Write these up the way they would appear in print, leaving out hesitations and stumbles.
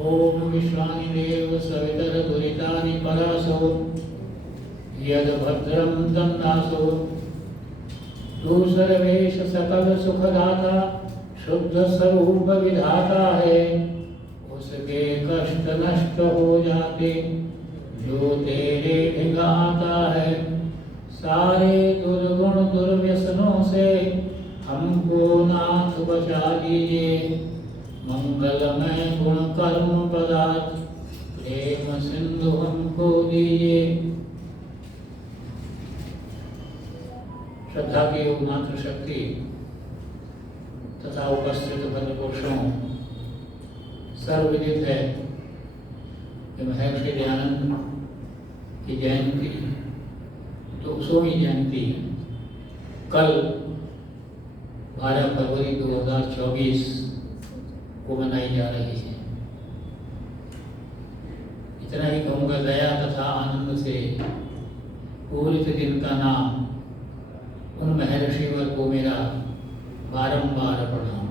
ओम विश्वानि देव सवितरदुरितानि परासो यद्भद्रं दन्नासो तू सर्वेश सकल सुखदाता शुद्ध स्वरूप विधाता है। उसके कष्ट नष्ट हो जाते जो तेरे भिगाता है। सारे दुर्गुण दुर्व्यसनों से हमको नाथ बचा लीजिए। मंगलमय गुण कर्म पदार्थ प्रेम सिंधु हमको दीजिए। श्रद्धा की मात्र शक्ति तथा उपस्थित भद्रपुरुषों सर्वविदित है कि महर्षि दयानंद की जयंती 200वीं जयंती कल 12 फरवरी 2024 को मनाई जा रही है। इतना ही कहूँगा, दया तथा आनंद से पूरित दिन का नाम उन महर्षिवर को मेरा बारंबार प्रणाम।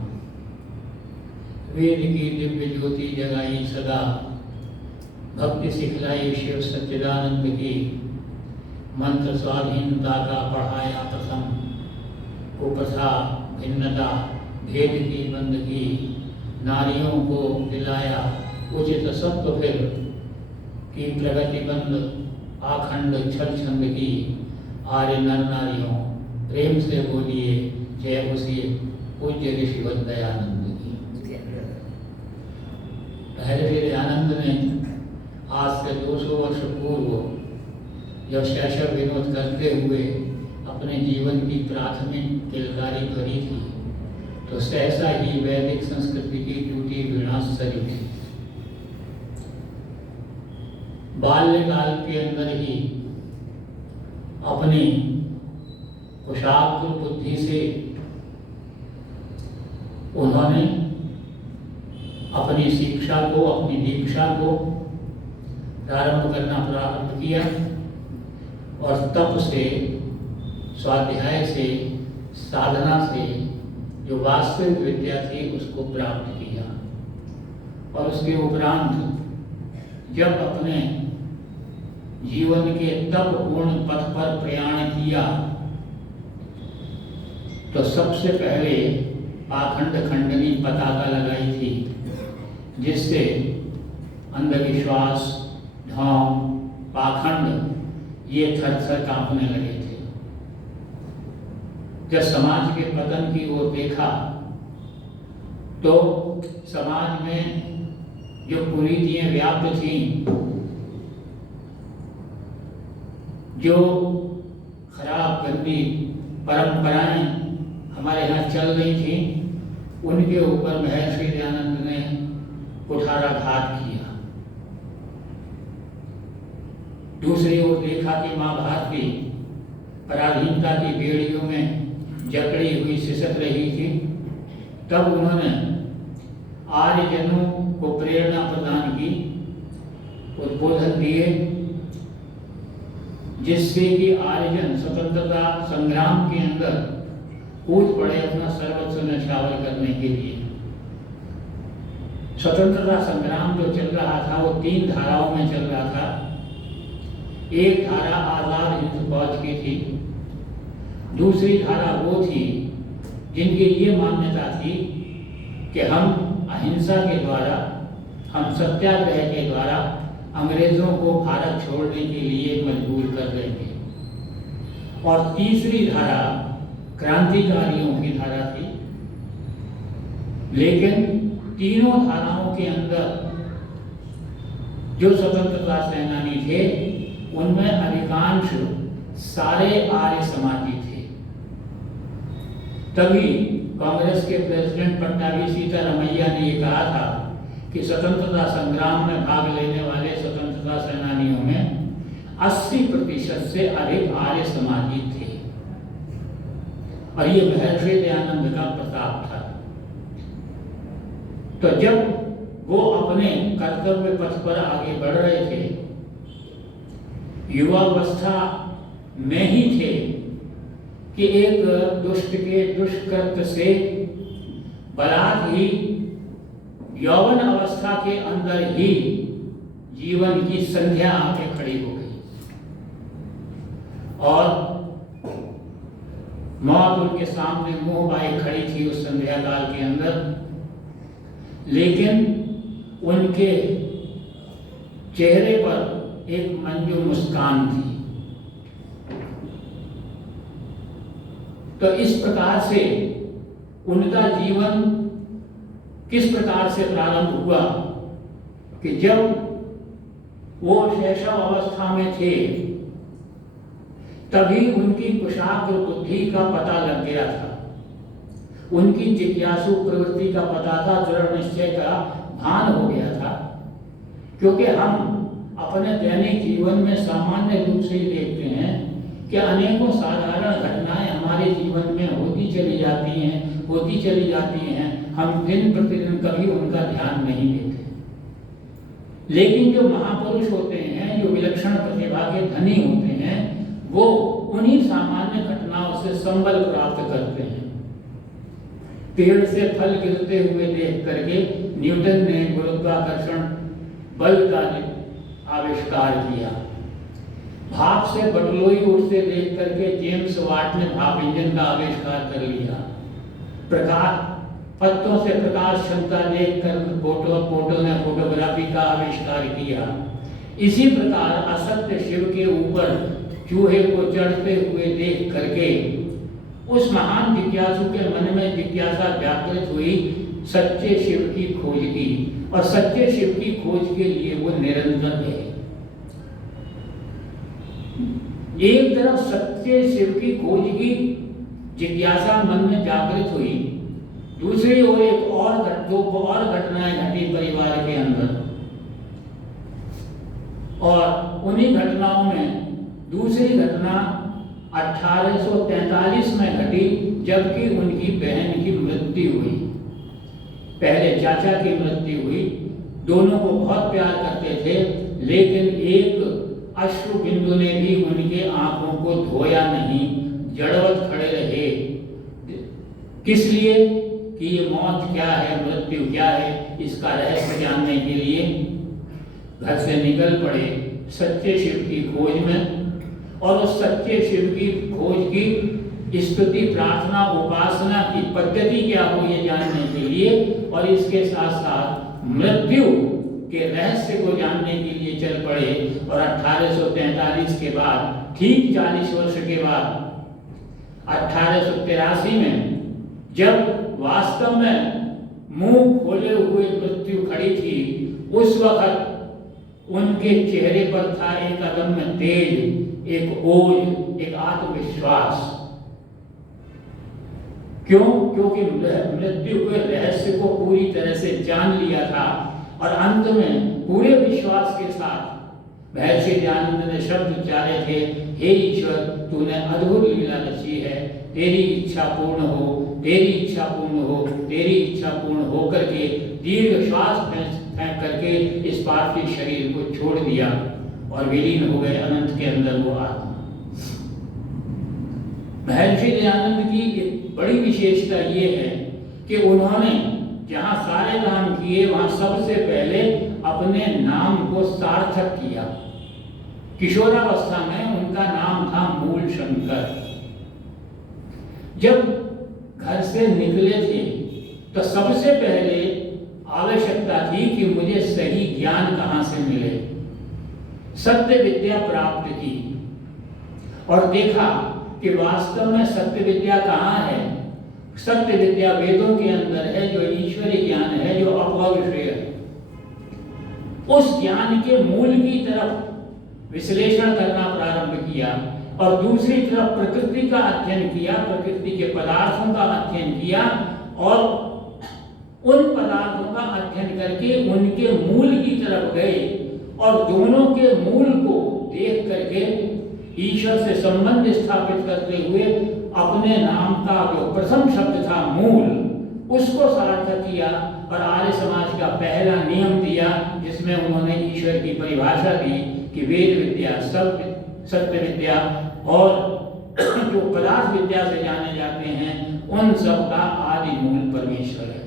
वेद की दिव्य ज्योति जगाई सदा, भक्ति सिखलाई शिव सच्चिदानंद की। मंत्र स्वाधीनता का पढ़ाया प्रथम, कुप्रथा भिन्नता भेद की बंदगी। नारियों को दिलाया उचित सत्व फिर की प्रगति बंद आखंड छल छंद की। आर्य नर नारियों प्रेम से बोलिए जय उसी पूज्य ऋषिवत दयानंद की। महर्षि दयानंद ने आज से 200 वर्ष पूर्व जब शैशव विनोद करते हुए अपने जीवन की प्राथमिक किलकारी भरी थी, तो सहसा ही वैदिक संस्कृति की टूटी वीणा सरी थी। बाल्यकाल के अंदर ही अपनी कुशाग्र बुद्धि से उन्होंने अपनी शिक्षा को, अपनी दीक्षा को प्रारंभ किया और तप से, स्वाध्याय से, साधना से जो वास्तविक विद्या थी उसको प्राप्त किया। और उसके उपरांत जब अपने जीवन के तप पूर्ण पथ पर प्रयाण किया तो सबसे पहले पाखंड खंडनी पताका लगाई थी, जिससे अंधविश्वास, ढोंग, पाखंड ये थर-थर कांपने लगे थे। जब समाज के पतन की ओर देखा तो समाज में जो कुरीतियां व्याप्त थीं, जो खराब गंदी परंपराएं हमारे यहाँ चल रही थीं, उनके ऊपर महर्षि दयानंद ने कुठाराघात किया। दूसरी ओर देखा कि माँ भारती पराधीनता की बेड़ियों में जकड़ी हुई सिसक रही थी। तब उन्होंने आर्यजनों को प्रेरणा प्रदान की, उद्बोधन दिए, जिससे कि आर्यजन स्वतंत्रता संग्राम के अंदर कूद पड़े अपना सर्वस्व न्यौछावर करने के लिए। स्वतंत्रता संग्राम जो चल रहा था वो 3 धाराओं में चल रहा था। एक धारा आजाद हिंद फौज की थी, दूसरी धारा वो थी जिनकी ये मान्यता थी कि हम अहिंसा के द्वारा, हम सत्याग्रह के द्वारा अंग्रेजों को भारत छोड़ने के लिए मजबूर कर देंगे। और तीसरी धारा क्रांतिकारियों की धारा थी। लेकिन तीनों धाराओं के अंदर जो स्वतंत्रता सेनानी थे उनमें अधिकांश सारे आर्य समाजी थे। तभी कांग्रेस के प्रेसिडेंट पट्टाभी सीतारमैया ने ये कहा था कि स्वतंत्रता संग्राम में भाग लेने वाले स्वतंत्रता सेनानियों में 80% से अधिक आर्य समाजी थे। और ये महर्षि दयानंद का प्रताप था। तो जब वो अपने कर्तव्य पथ पर आगे बढ़ रहे थे, युवावस्था में ही थे कि एक दुष्ट के दुष्कृत्य से बलात् ही यौवन अवस्था के अंदर ही जीवन की संध्या आके खड़ी हो गई और मौत उनके सामने मुंह बाई खड़ी थी उस संध्या काल के अंदर। लेकिन उनके चेहरे पर एक मंजू मुस्कान थी। तो इस प्रकार से उनका जीवन किस प्रकार से प्रारंभ हुआ कि जब वो शैशव अवस्था में थे तभी उनकी कुशाग्र बुद्धि का पता लग गया था, उनकी जिज्ञासु प्रवृत्ति का पता था, दृढ़ निश्चय का भान हो गया था। क्योंकि हम अपने दैनिक जीवन में सामान्य रूप से ही देखते हैं कि अनेकों साधारण घटनाएं हमारे जीवन में होती चली जाती हैं, हम दिन प्रतिदिन कभी उनका ध्यान नहीं देते। लेकिन जो महापुरुष होते हैं, जो विलक्षण प्रतिभा के धनी होते हैं, वो उन्हीं सामान्य घटनाओं से संबल प्राप्त करते हैं। पेड़ से फल गिरते हुए देख करके न्यूटन ने गुरुत्वाकर्षण बल का आविष्कार किया। भाप से बटलोई उठते देख करके जेम्स वाट ने भाप इंजन का आविष्कार कर लिया। प्रकाश पत्तों से प्रकाश क्षमता देखकर फोटो ने फोटोग्राफी का आविष्कार किया। इसी प्रकार असत्य शिव के ऊपर चूहे को चढ़ते हुए देख करके उस महान जिज्ञासु के मन में जिज्ञासा जागृत हुई, सच्चे शिव की खोज की, और सच्चे शिव की खोज के लिए वो निरंतर है। एक तरफ सच्चे शिव की खोज की जिज्ञासा मन में जागृत हुई, दूसरी ओर दो और घटनाएं घटी परिवार के अंदर, और उन्हीं घटनाओं में दूसरी घटना 1843 में घटी, जबकि उनकी बहन की मृत्यु हुई। पहले चाचा की मृत्यु हुई। दोनों को बहुत प्यार करते थे, लेकिन एक अश्रु बिंदु ने भी उनके आंखों को धोया नहीं, जड़वत खड़े रहे। किस लिए? कि ये मौत क्या है, मृत्यु क्या है, इसका रहस्य जानने के लिए घर से निकल पड़े सच्चे शिव की खोज में। और उस सच्चे शिव की खोज की स्तुति, प्रार्थना, उपासना की पद्धति क्या हो ये जानने के लिए, और इसके साथ साथ मृत्यु के रहस्य को जानने के लिए चल पड़े। और 1843 के बाद, ठीक 40 वर्ष के बाद, 1883 में जब वास्तव में मुंह खोले हुए मृत्यु खड़ी थी, उस वक्त उनके चेहरे पर था एक अदम्य तेज, एक ओज, एक आत्मविश्वास। क्यों? क्योंकि मृत्यु के रहस्य को पूरी तरह से जान लिया था, और अंत में पूरे विश्वास के साथ महर्षि दयानंद ने शब्द उच्चारे थे, हे ईश्वर, तूने अद्भुत लीला रची है, तेरी इच्छा पूर्ण हो, तेरी इच्छा पूर्ण हो, तेरी इच्छा पूर्ण हो करके दीर्घ श्वास फेंक करके इस पार्थिव शरीर को छोड़ दिया और विलीन हो गए अनंत के अंदर वो आत्मा। महर्षि दयानंद की एक बड़ी विशेषता ये है कि उन्होंने जहाँ सारे काम किए वहाँ सबसे पहले अपने नाम को सार्थक किया। किशोरावस्था में उनका नाम था मूल शंकर। जब घर से निकले थे तो सबसे पहले आवश्यकता थी कि मुझे सही ज्ञान कहाँ से मिले। सत्य विद्या प्राप्त की और देखा कि वास्तव में सत्य विद्या कहाँ है। सत्य विद्या वेदों के अंदर है, जो ईश्वरीय ज्ञान है, जो अपविषय है। उस ज्ञान के मूल की तरफ विश्लेषण करना प्रारंभ किया, और दूसरी तरफ प्रकृति का अध्ययन किया, प्रकृति के पदार्थों का अध्ययन किया, और उन पदार्थों का अध्ययन करके उनके मूल की तरफ गए, और दोनों के मूल को देख करके ईश्वर से संबंध स्थापित करते हुए अपने नाम का जो प्रथम शब्द था मूल, उसको सार्थक किया, और आर्य समाज का पहला नियम दिया, जिसमें उन्होंने ईश्वर की परिभाषा दी कि वेद विद्या, सत्य विद्या और जो पदार्थ विद्या से जाने जाते हैं, उन सब का आदि मूल परमेश्वर है।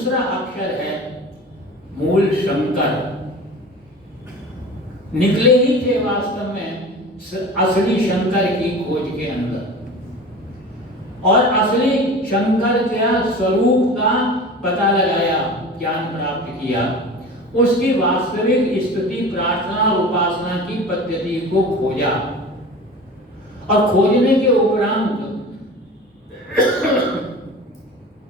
दूसरा अक्षर है मूल शंकर। निकले ही थे वास्तव में असली शंकर की खोज के अंदर, और असली शंकर के स्वरूप का पता लगाया, ज्ञान प्राप्त किया, उसकी वास्तविक स्तुति, प्रार्थना और उपासना की पद्धति को खोजा, और खोजने के उपरांत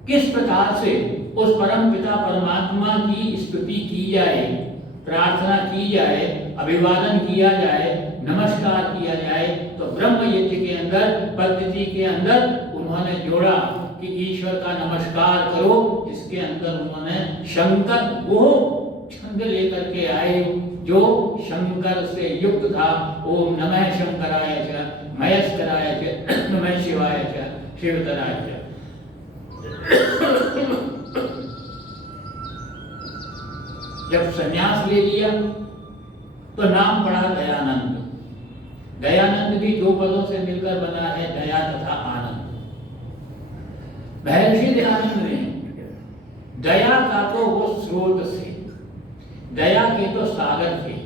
किस प्रकार से उस परम पिता परमात्मा की स्तुति की जाए, प्रार्थना की जाए, अभिवादन किया जाए, नमस्कार किया जाए, तो ब्रह्म यज्ञ के अंदर, पद्धति के अंदर उन्होंने जोड़ा कि ईश्वर का नमस्कार करो। इसके अंदर उन्होंने शंकर, वो छंद लेकर के आए जो शंकर से युक्त था। ओम नमः शंकराय च, महेश्वराय च, नमः शिवाय च, शिवतराय च। जब संन्यास ले लिया तो नाम पड़ा दयानंद। दयानंद भी दो पदों से मिलकर बना है, दया तथा आनंद। महर्षि दयानंद ने दया का तो वो स्रोत से, दया के तो सागर थे।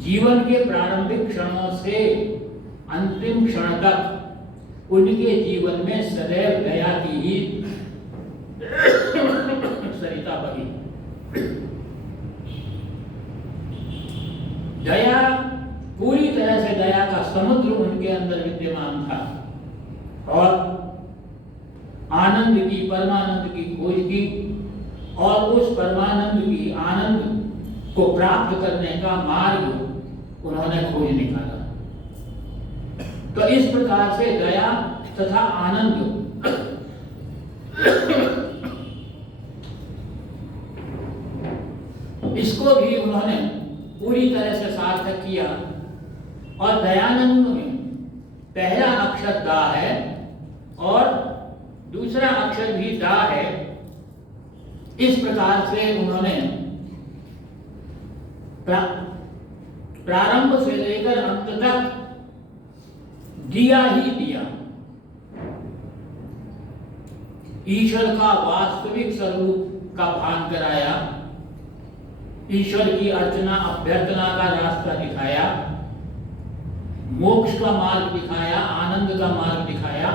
जीवन के प्रारंभिक क्षणों से अंतिम क्षण तक उनके जीवन में सदैव दया की ही सरिता बही। दया, पूरी तरह से दया का समुद्र उनके अंदर विद्यमान था, और आनंद की, परमानंद की खोज की, और उस परमानंद की, आनंद को प्राप्त करने का मार्ग उन्होंने खोज निकाला। तो इस प्रकार से दया तथा आनंद इसको भी उन्होंने पूरी तरह से सार्थक किया। और दयानंद में पहला अक्षर दा है और दूसरा अक्षर भी दा है। इस प्रकार से उन्होंने प्रारंभ से लेकर अंत तक दिया ही दिया। ईश्वर का वास्तविक स्वरूप का भान कराया, ईश्वर की अर्चना अभ्यर्थना का रास्ता दिखाया, मोक्ष का मार्ग दिखाया, आनंद का मार्ग दिखाया,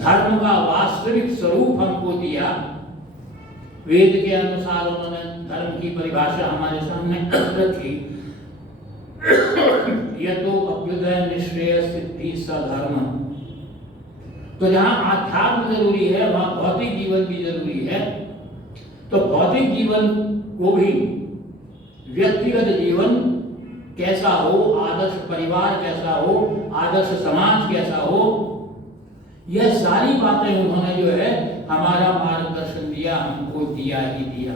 धर्म का वास्तविक स्वरूप हमको दिया। वेद के अनुसार उन्होंने धर्म की परिभाषा हमारे सामने रखी। यह तो अभ्युदय निश्रेय सिद्धि सधर्म। तो जहां आध्यात्म जरूरी है वहां भौतिक जीवन भी जरूरी है। तो भौतिक जीवन को भी, व्यक्तिगत जीवन कैसा हो, आदर्श परिवार कैसा हो, आदर्श समाज कैसा हो, यह सारी बातें उन्होंने जो है हमारा मार्गदर्शन दिया, हमको दिया ही दिया।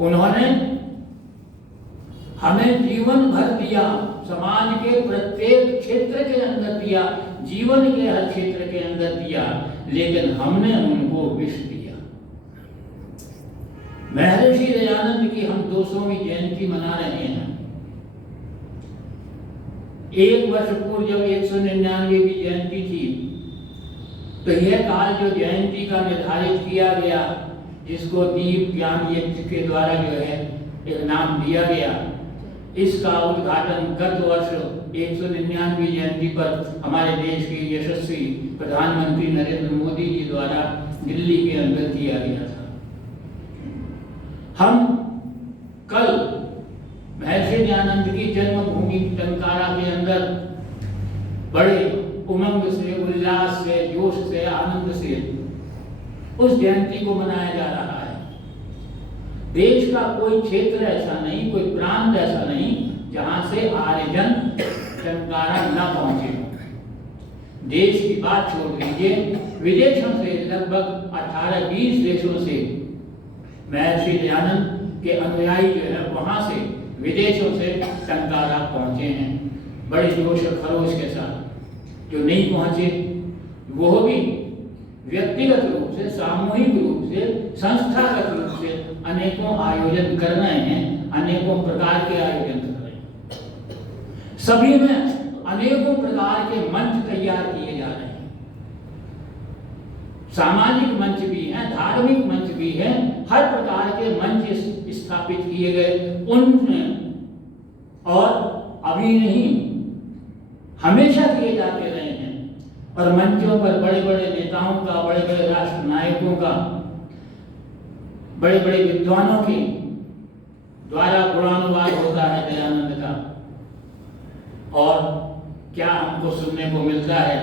उन्होंने हमें जीवन भर दिया, समाज के प्रत्येक क्षेत्र के अंदर दिया, जीवन के हर क्षेत्र के अंदर दिया, लेकिन हमने उनको विष दिया। महर्षि दयानंद की हम 200वीं जयंती मना रहे हैं। एक वर्ष पूर्व जब 199वीं जयंती थी, तो यह काल जो जयंती का निर्धारित किया गया, जिसको दीप ज्ञान यज्ञ के द्वारा जो है एक नाम दिया गया, इसका उद्घाटन गत वर्ष 199वीं जयंती पर हमारे देश के यशस्वी प्रधानमंत्री नरेंद्र मोदी जी द्वारा दिल्ली के अंदर किया गया था। हम कल महर्षि दयानंद की जन्मभूमि टंकारा के अंदर बड़े उमंग से, उल्लास से, जोश से, आनंद से उस जयंती को मनाया जा रहा है। देश का कोई क्षेत्र ऐसा नहीं, कोई प्रांत ऐसा नहीं जहां से आर्यजन टंकारा न पहुंचे। देश की बात छोड़ दीजिए, विदेशों से लगभग 18-20 देशों से महर्षि दयानंद के अनुयायी जो है वहां से, विदेशों से टंकारा पहुंचे हैं बड़े जोश और खरोश के साथ। जो नहीं पहुंचे वो भी व्यक्तिगत रूप से, सामूहिक रूप से, संस्थागत रूप से अनेकों आयोजन कर रहे हैं, अनेकों प्रकार के आयोजन कर रहे हैं। सभी में अनेकों प्रकार के मंच तैयार किए जा रहे हैं। सामाजिक मंच भी हैं, धार्मिक मंच भी हैं, हर प्रकार के मंच स्थापित किए गए उनमें, और अभी नहीं हमेशा किए जाते रहे हैं। और मंचों पर बड़े बड़े नेताओं का, बड़े बड़े राष्ट्र नायकों का, बड़े बड़े विद्वानों के द्वारा गुणानुवाद होता है दयानंद का। और क्या हमको सुनने को मिलता है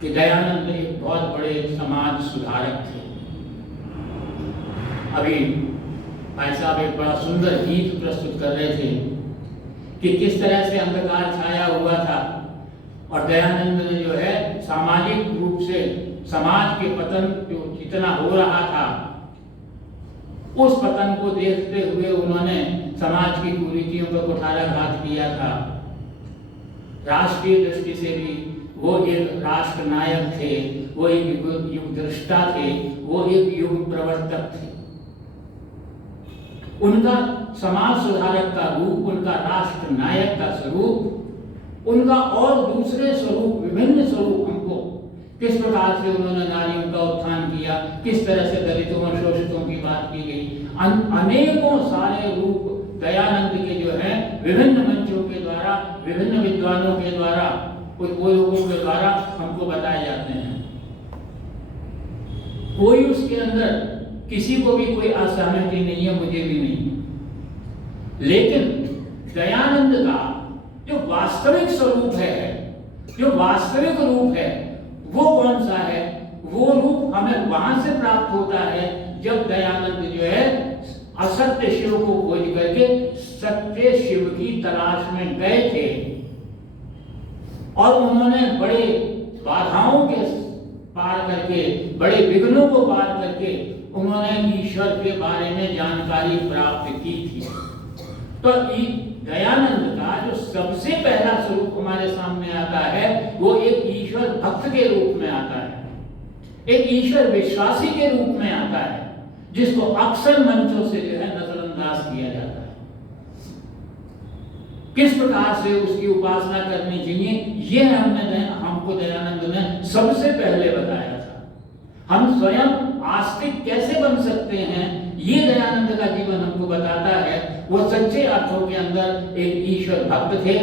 कि दयानंद एक बहुत बड़े समाज सुधारक थे। अभी भाई साहब एक बड़ा सुंदर गीत प्रस्तुत कर रहे थे कि किस तरह से अंधकार छाया हुआ था और दयानंद ने जो है सामाजिक रूप से समाज के पतन जो जितना हो रहा था, उस पतन को देखते हुए उन्होंने समाज की कुरीतियों पर कुठाराघात किया था। राष्ट्रीय दृष्टि से भी वो एक राष्ट्र नायक थे, वो एक युग दृष्टा थे, वो एक युग प्रवर्तक थे। उनका समाज सुधारक का रूप, उनका राष्ट्र नायक का स्वरूप, उनका और दूसरे स्वरूप, विभिन्न स्वरूप हमको किस प्रकार से उन्होंने नारियों का उत्थान किया, किस तरह से दलितों और शोषितों की बात की गई, अनेकों सारे रूप दयानंद के जो है विभिन्न मंचों के द्वारा, विभिन्न विद्वानों के द्वारा, कुछ लोगों के द्वारा हमको बताए जाते हैं। कोई उसके अंदर किसी को भी कोई असहमति नहीं है, मुझे भी नहीं, लेकिन दयानंद का जो वास्तविक स्वरूप है, जो वास्तविक रूप है, वो कौन सा है? वो रूप हमें वहां से प्राप्त होता है जब दयानंद जो है असत्य शिव को खोज करके सत्य शिव की तलाश में गए थे और उन्होंने बड़े बाधाओं के पार करके, बड़े विघ्नों को पार करके उन्होंने ईश्वर के बारे में जानकारी प्राप्त की थी। तो दयानंद का जो सबसे पहला स्वरूप हमारे सामने आता है वो एक ईश्वर भक्त के रूप में आता है, एक ईश्वर विश्वासी के रूप में आता है, जिसको अक्सर मंचों से जो है नजरअंदाज किया जाता है। किस प्रकार से उसकी उपासना करनी चाहिए, ये हमको दयानंद ने सबसे पहले बताया था। हम स्वयं आस्तिक कैसे बन सकते हैं, ये दयानंद का जीवन हमको बताता है। वो सच्चे अर्थों के अंदर एक ईश्वर भक्त थे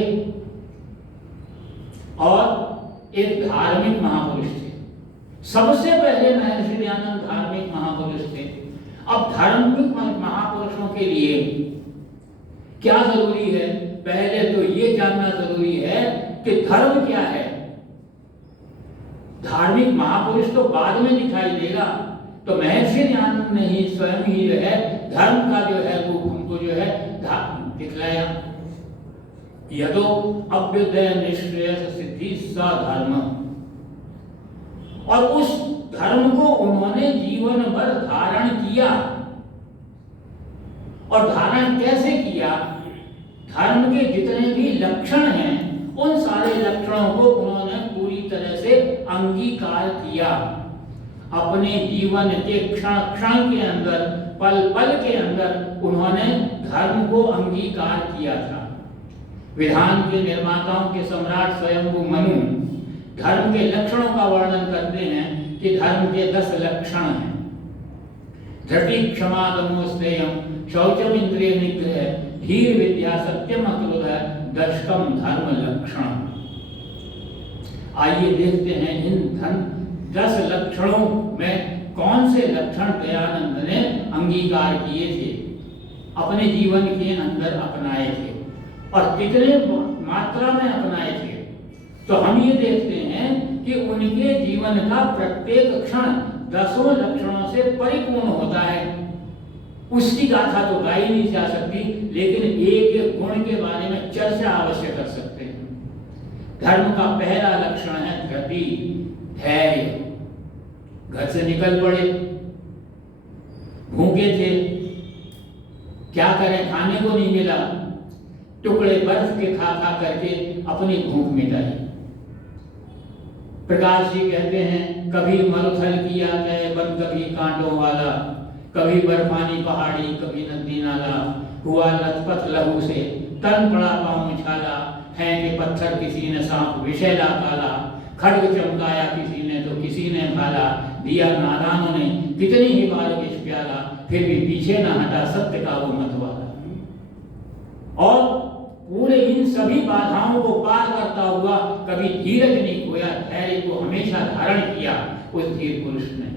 और एक धार्मिक महापुरुष थे। सबसे पहले महर्षि दयानंद धार्मिक महापुरुष थे। अब धार्मिक महापुरुषों के लिए क्या जरूरी है? पहले तो ये जानना जरूरी है कि धर्म क्या है। धार्मिक महापुरुष तो बाद में दिखाई देगा, तो महर्षि दयानंद ने ही स्वयं ही जो है धर्म का जो है रूप उनको जो है दिखलाया। यदो अभ्युदय निष्क्रिय सिद्धि स धर्म, और उस धर्म को उन्होंने जीवन भर धारण किया। और धारण कैसे किया? धर्म के जितने भी लक्षण हैं उन सारे लक्षणों को उन्होंने पूरी तरह से अंगीकार किया। अपने जीवन के क्षण क्षण के अंदर, पल पल के अंदर उन्होंने धर्म को अंगीकार किया था। विधान के निर्माताओं के सम्राट स्वयंभू मनु धर्म के लक्षणों का वर्णन करते हैं कि धर्म के 10 लक्षण हैं। धृति क्षमा दमो स्नेयम शौचम इंद्रिय निग्रह धीर विद्या सत्यम अक्रोध दशकम धर्म लक्षण। आइए देखते हैं इन 10 लक्षणों में कौन से लक्षण दयानंद ने अंगीकार किए थे, अपने जीवन के अंदर अपनाए थे और कितने मात्रा में अपनाए थे। तो हम ये देखते हैं कि उनके जीवन का प्रत्येक क्षण 10 लक्षणों से परिपूर्ण होता है। उसकी गाथा तो गाई नहीं जा सकती, लेकिन एक एक गुण के बारे में चर्चा अवश्य कर सकते हैं। धर्म का पहला लक्षण है धृति, धैर्य। घर से निकल पड़े, भूखे थे, क्या करें, खाने को नहीं मिला, टुकड़े बर्फ के खा खा करके अपनी भूख मिटाई। प्रकाश जी कहते हैं कभी मरुथल किया जाए बन, कभी कांटों वाला, कभी बर्फानी पहाड़ी, कभी नदी नाला, हुआ लथपथ लहू से तन पड़ा पाँव उछाला, फेंके पत्थर किसी ने सांप विषैला काला, खड्ग चमकाया किसी ने तो किसी ने भाला, दिया नादानों ने कितनी ही बार विष प्याला, फिर भी पीछे न हटा सत्य का वो मतवाला। और पूरे इन सभी बाधाओं को पार करता हुआ कभी धीरज नहीं खोया, धैर्य को हमेशा धारण किया उस धीर पुरुष ने।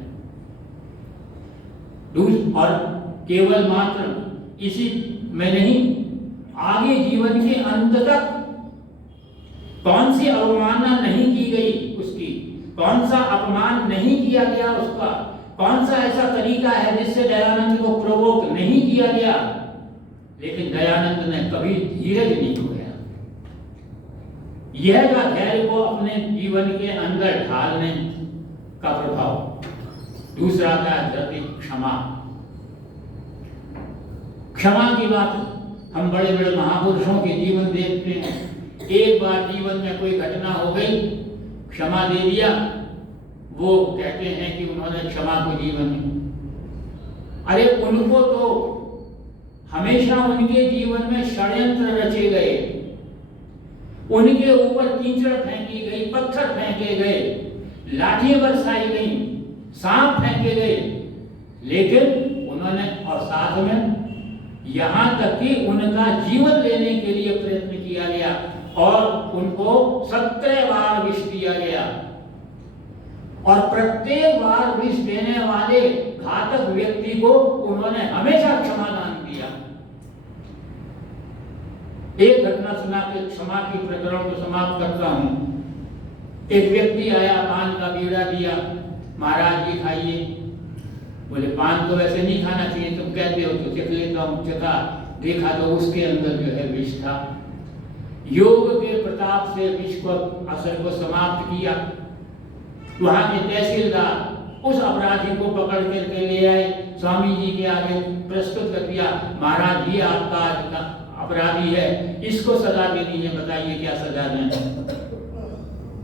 और केवल मात्र इसी में नहीं, आगे जीवन के अंत तक कौन सी अवमानना नहीं की गई उसकी, कौन सा अपमान नहीं किया गया उसका, कौन सा ऐसा तरीका है जिससे दयानंद को प्रोवोक नहीं किया गया, लेकिन दयानंद ने कभी धीरज नहीं खोया। यह था धैर्य को अपने जीवन के अंदर ढालने का प्रभाव। दूसरा था धृति, क्षमा। क्षमा की बात हम बड़े बड़े महापुरुषों के जीवन देखते हैं। एक बार जीवन में कोई घटना हो गई, क्षमा दे दिया, वो कहते हैं कि उन्होंने क्षमा को जीवन में। अरे उनको तो हमेशा उनके जीवन में षड्यंत्र रचे गए, उनके ऊपर कीचड़ फेंकी गई, पत्थर फेंके गए, लाठियां बरसाई गई, सांप फेंके गए, लेकिन उन्होंने, और साथ में यहां तक कि उनका जीवन लेने के लिए प्रयत्न किया गया और उनको 17 बार विष दिया गया, और प्रत्येक बार विष देने वाले घातक व्यक्ति को उन्होंने हमेशा क्षमादान दिया। एक घटना सुना के क्षमा की प्रकरण को समाप्त करता हूं। एक व्यक्ति आया, पान का बीड़ा दिया, महाराज जी खाइए। बोले पान तो वैसे नहीं खाना चाहिए, तुम कहते हो तो चख लेता हूं। चखा, देखा तो उसके अंदर जो है विष था। योग के प्रताप से विष को, असर को समाप्त किया। वहां के तहसीलदार उस अपराधी को पकड़ करके ले आए, स्वामी जी के आगे प्रस्तुत कर दिया। महाराज जी आपका आज का अपराधी है, इसको सजा देनी है, बताइए क्या सजा दें।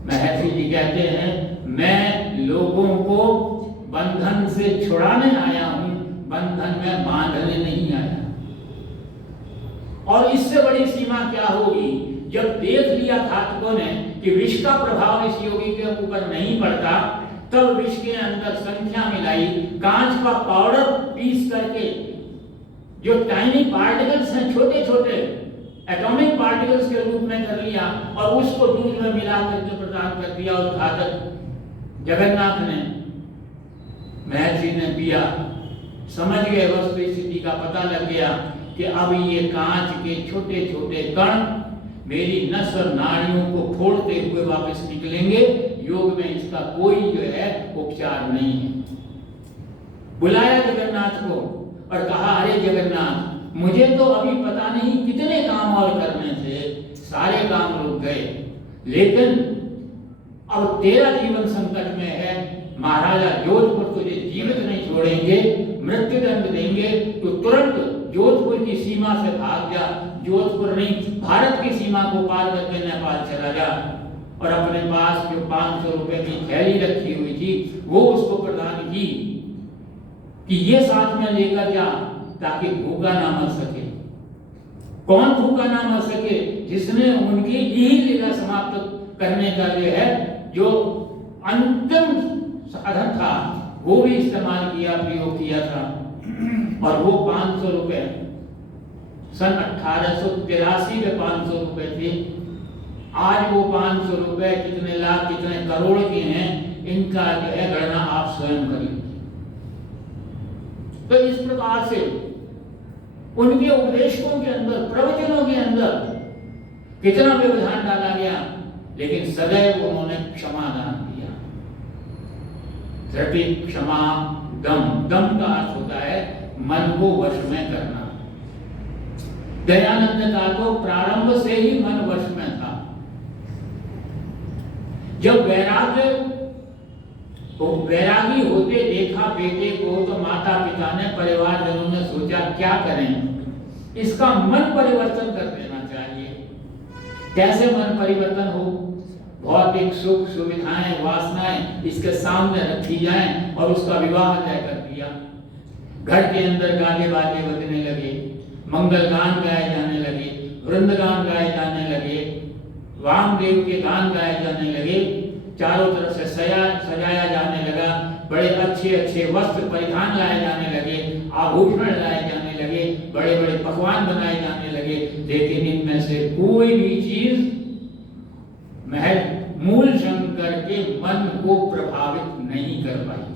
महर्षि जी कहते हैं, मैं लोगों को बंधन से छुड़ाने आया हूं, बंधन में बांधने नहीं आया। और इससे बड़ी सीमा क्या होगी, जब देख लिया घातकों ने कि विष का प्रभाव इस योगी के ऊपर नहीं पड़ता, तब विष के अंदर संख्या मिलाई, कांच का पाउडर पीस करके, जो टाइनी पार्टिकल्स हैं, छोटे छोटे एटॉमिक पार्टिकल्स के रूप में कर लिया और उसको दूध में मिला करके प्रदान कर दिया। और घातक जगन्नाथ ने, महर्षि ने पिया, समझ गए, वस्तु स्थिति का पता लग गया कि अब ये कांच के छोटे छोटे कण मेरी नस और नाड़ियों को फोड़ते हुए वापस निकलेंगे, योग में इसका कोई जो है उपचार नहीं है। बुलाया जगन्नाथ को और कहा, अरे जगन्नाथ, मुझे तो अभी पता नहीं कितने काम और करने थे, सारे काम रुक गए, लेकिन अब तेरा जीवन संकट में है। महाराजा जोधपुर तुझे जीवित नहीं छोड़ेंगे, मृत्युदंड देंगे, तो तुरंत जोधपुर की सीमा से भाग जा। जोधपुर नहीं, भारत की सीमा को पार करके नेपाल चला जा। और अपने पास जो 500 रुपए की थैली रखी हुई थी, वो उसको प्रदान की कि ये साथ में लेकर जा, ताकि भूखा ना मर सके। कौन भूखा ना मर सके? जिसने उनकी यही लीला समाप्त करने का जो है, जो अंतिम साधन था, वो भी इस्तेमाल किया, प्रयोग किया था। और वो 500 रुपए सन 1883 में 500 रुपए थे। आज वो 500 रुपए कितने लाख, कितने करोड़ के हैं, इनका जो है गणना आप स्वयं करिए। तो इस प्रकार से उनके उपदेशों के अंदर, प्रवचनों के अंदर कितना व्यवधान डाला गया, लेकिन सदैव उन्होंने क्षमा दान दिया। धृति, क्षमा, दम। दम का अर्थ होता है मन को वश में करना। दयानंद का तो प्रारंभ से ही मन वश में था। जब वैरागी होते देखा बेटे को, तो माता पिता ने, परिवारजनों ने सोचा क्या करें, इसका मन परिवर्तन कर देना चाहिए। कैसे मन परिवर्तन हो? भौतिक सुख सुविधाएं, वासनाएं इसके सामने रखी जाएं और उसका विवाह तय कर दिया। घर के अंदर गाने बाजे बजने लगे, मंगल गान गाए जाने लगे, वृंदगान गाए जाने लगे, वामदेव के गान गाए जाने लगे, चारों तरफ से सजाया जाने लगा, बड़े अच्छे अच्छे वस्त्र परिधान लाए जाने लगे, आभूषण लाए जाने लगे, बड़े बड़े पकवान बनाए जाने लगे, लेकिन इनमें से कोई भी चीज महज मूल शंकर के मन को प्रभावित नहीं कर पाई।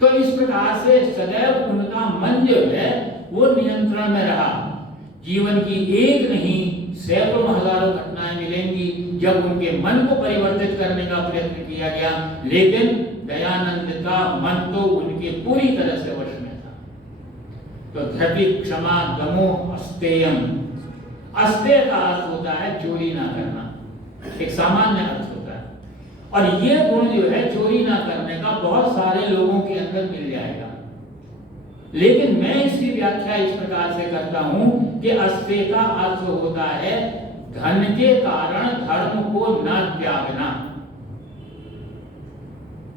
तो इस प्रकार से सदैव उनका मन जो है वो नियंत्रण में रहा। जीवन की एक नहीं सैकड़ों हजारों घटनाएं मिलेंगी जब उनके मन को परिवर्तित करने का प्रयत्न किया गया, लेकिन दयानंद का मन तो उनके पूरी तरह से वश में था। तो धृति क्षमा दमो अस्तेयम, अस्तेय का अर्थ होता है चोरी ना करना, एक सामान्य अर्थ होता है, और ये गुण जो है चोरी ना करने का बहुत सारे लोगों के अंदर मिल जाएगा। लेकिन मैं इसकी व्याख्या इस प्रकार से करता हूं कि अस्तेय का अर्थ होता है धन के कारण धर्म को न त्यागना,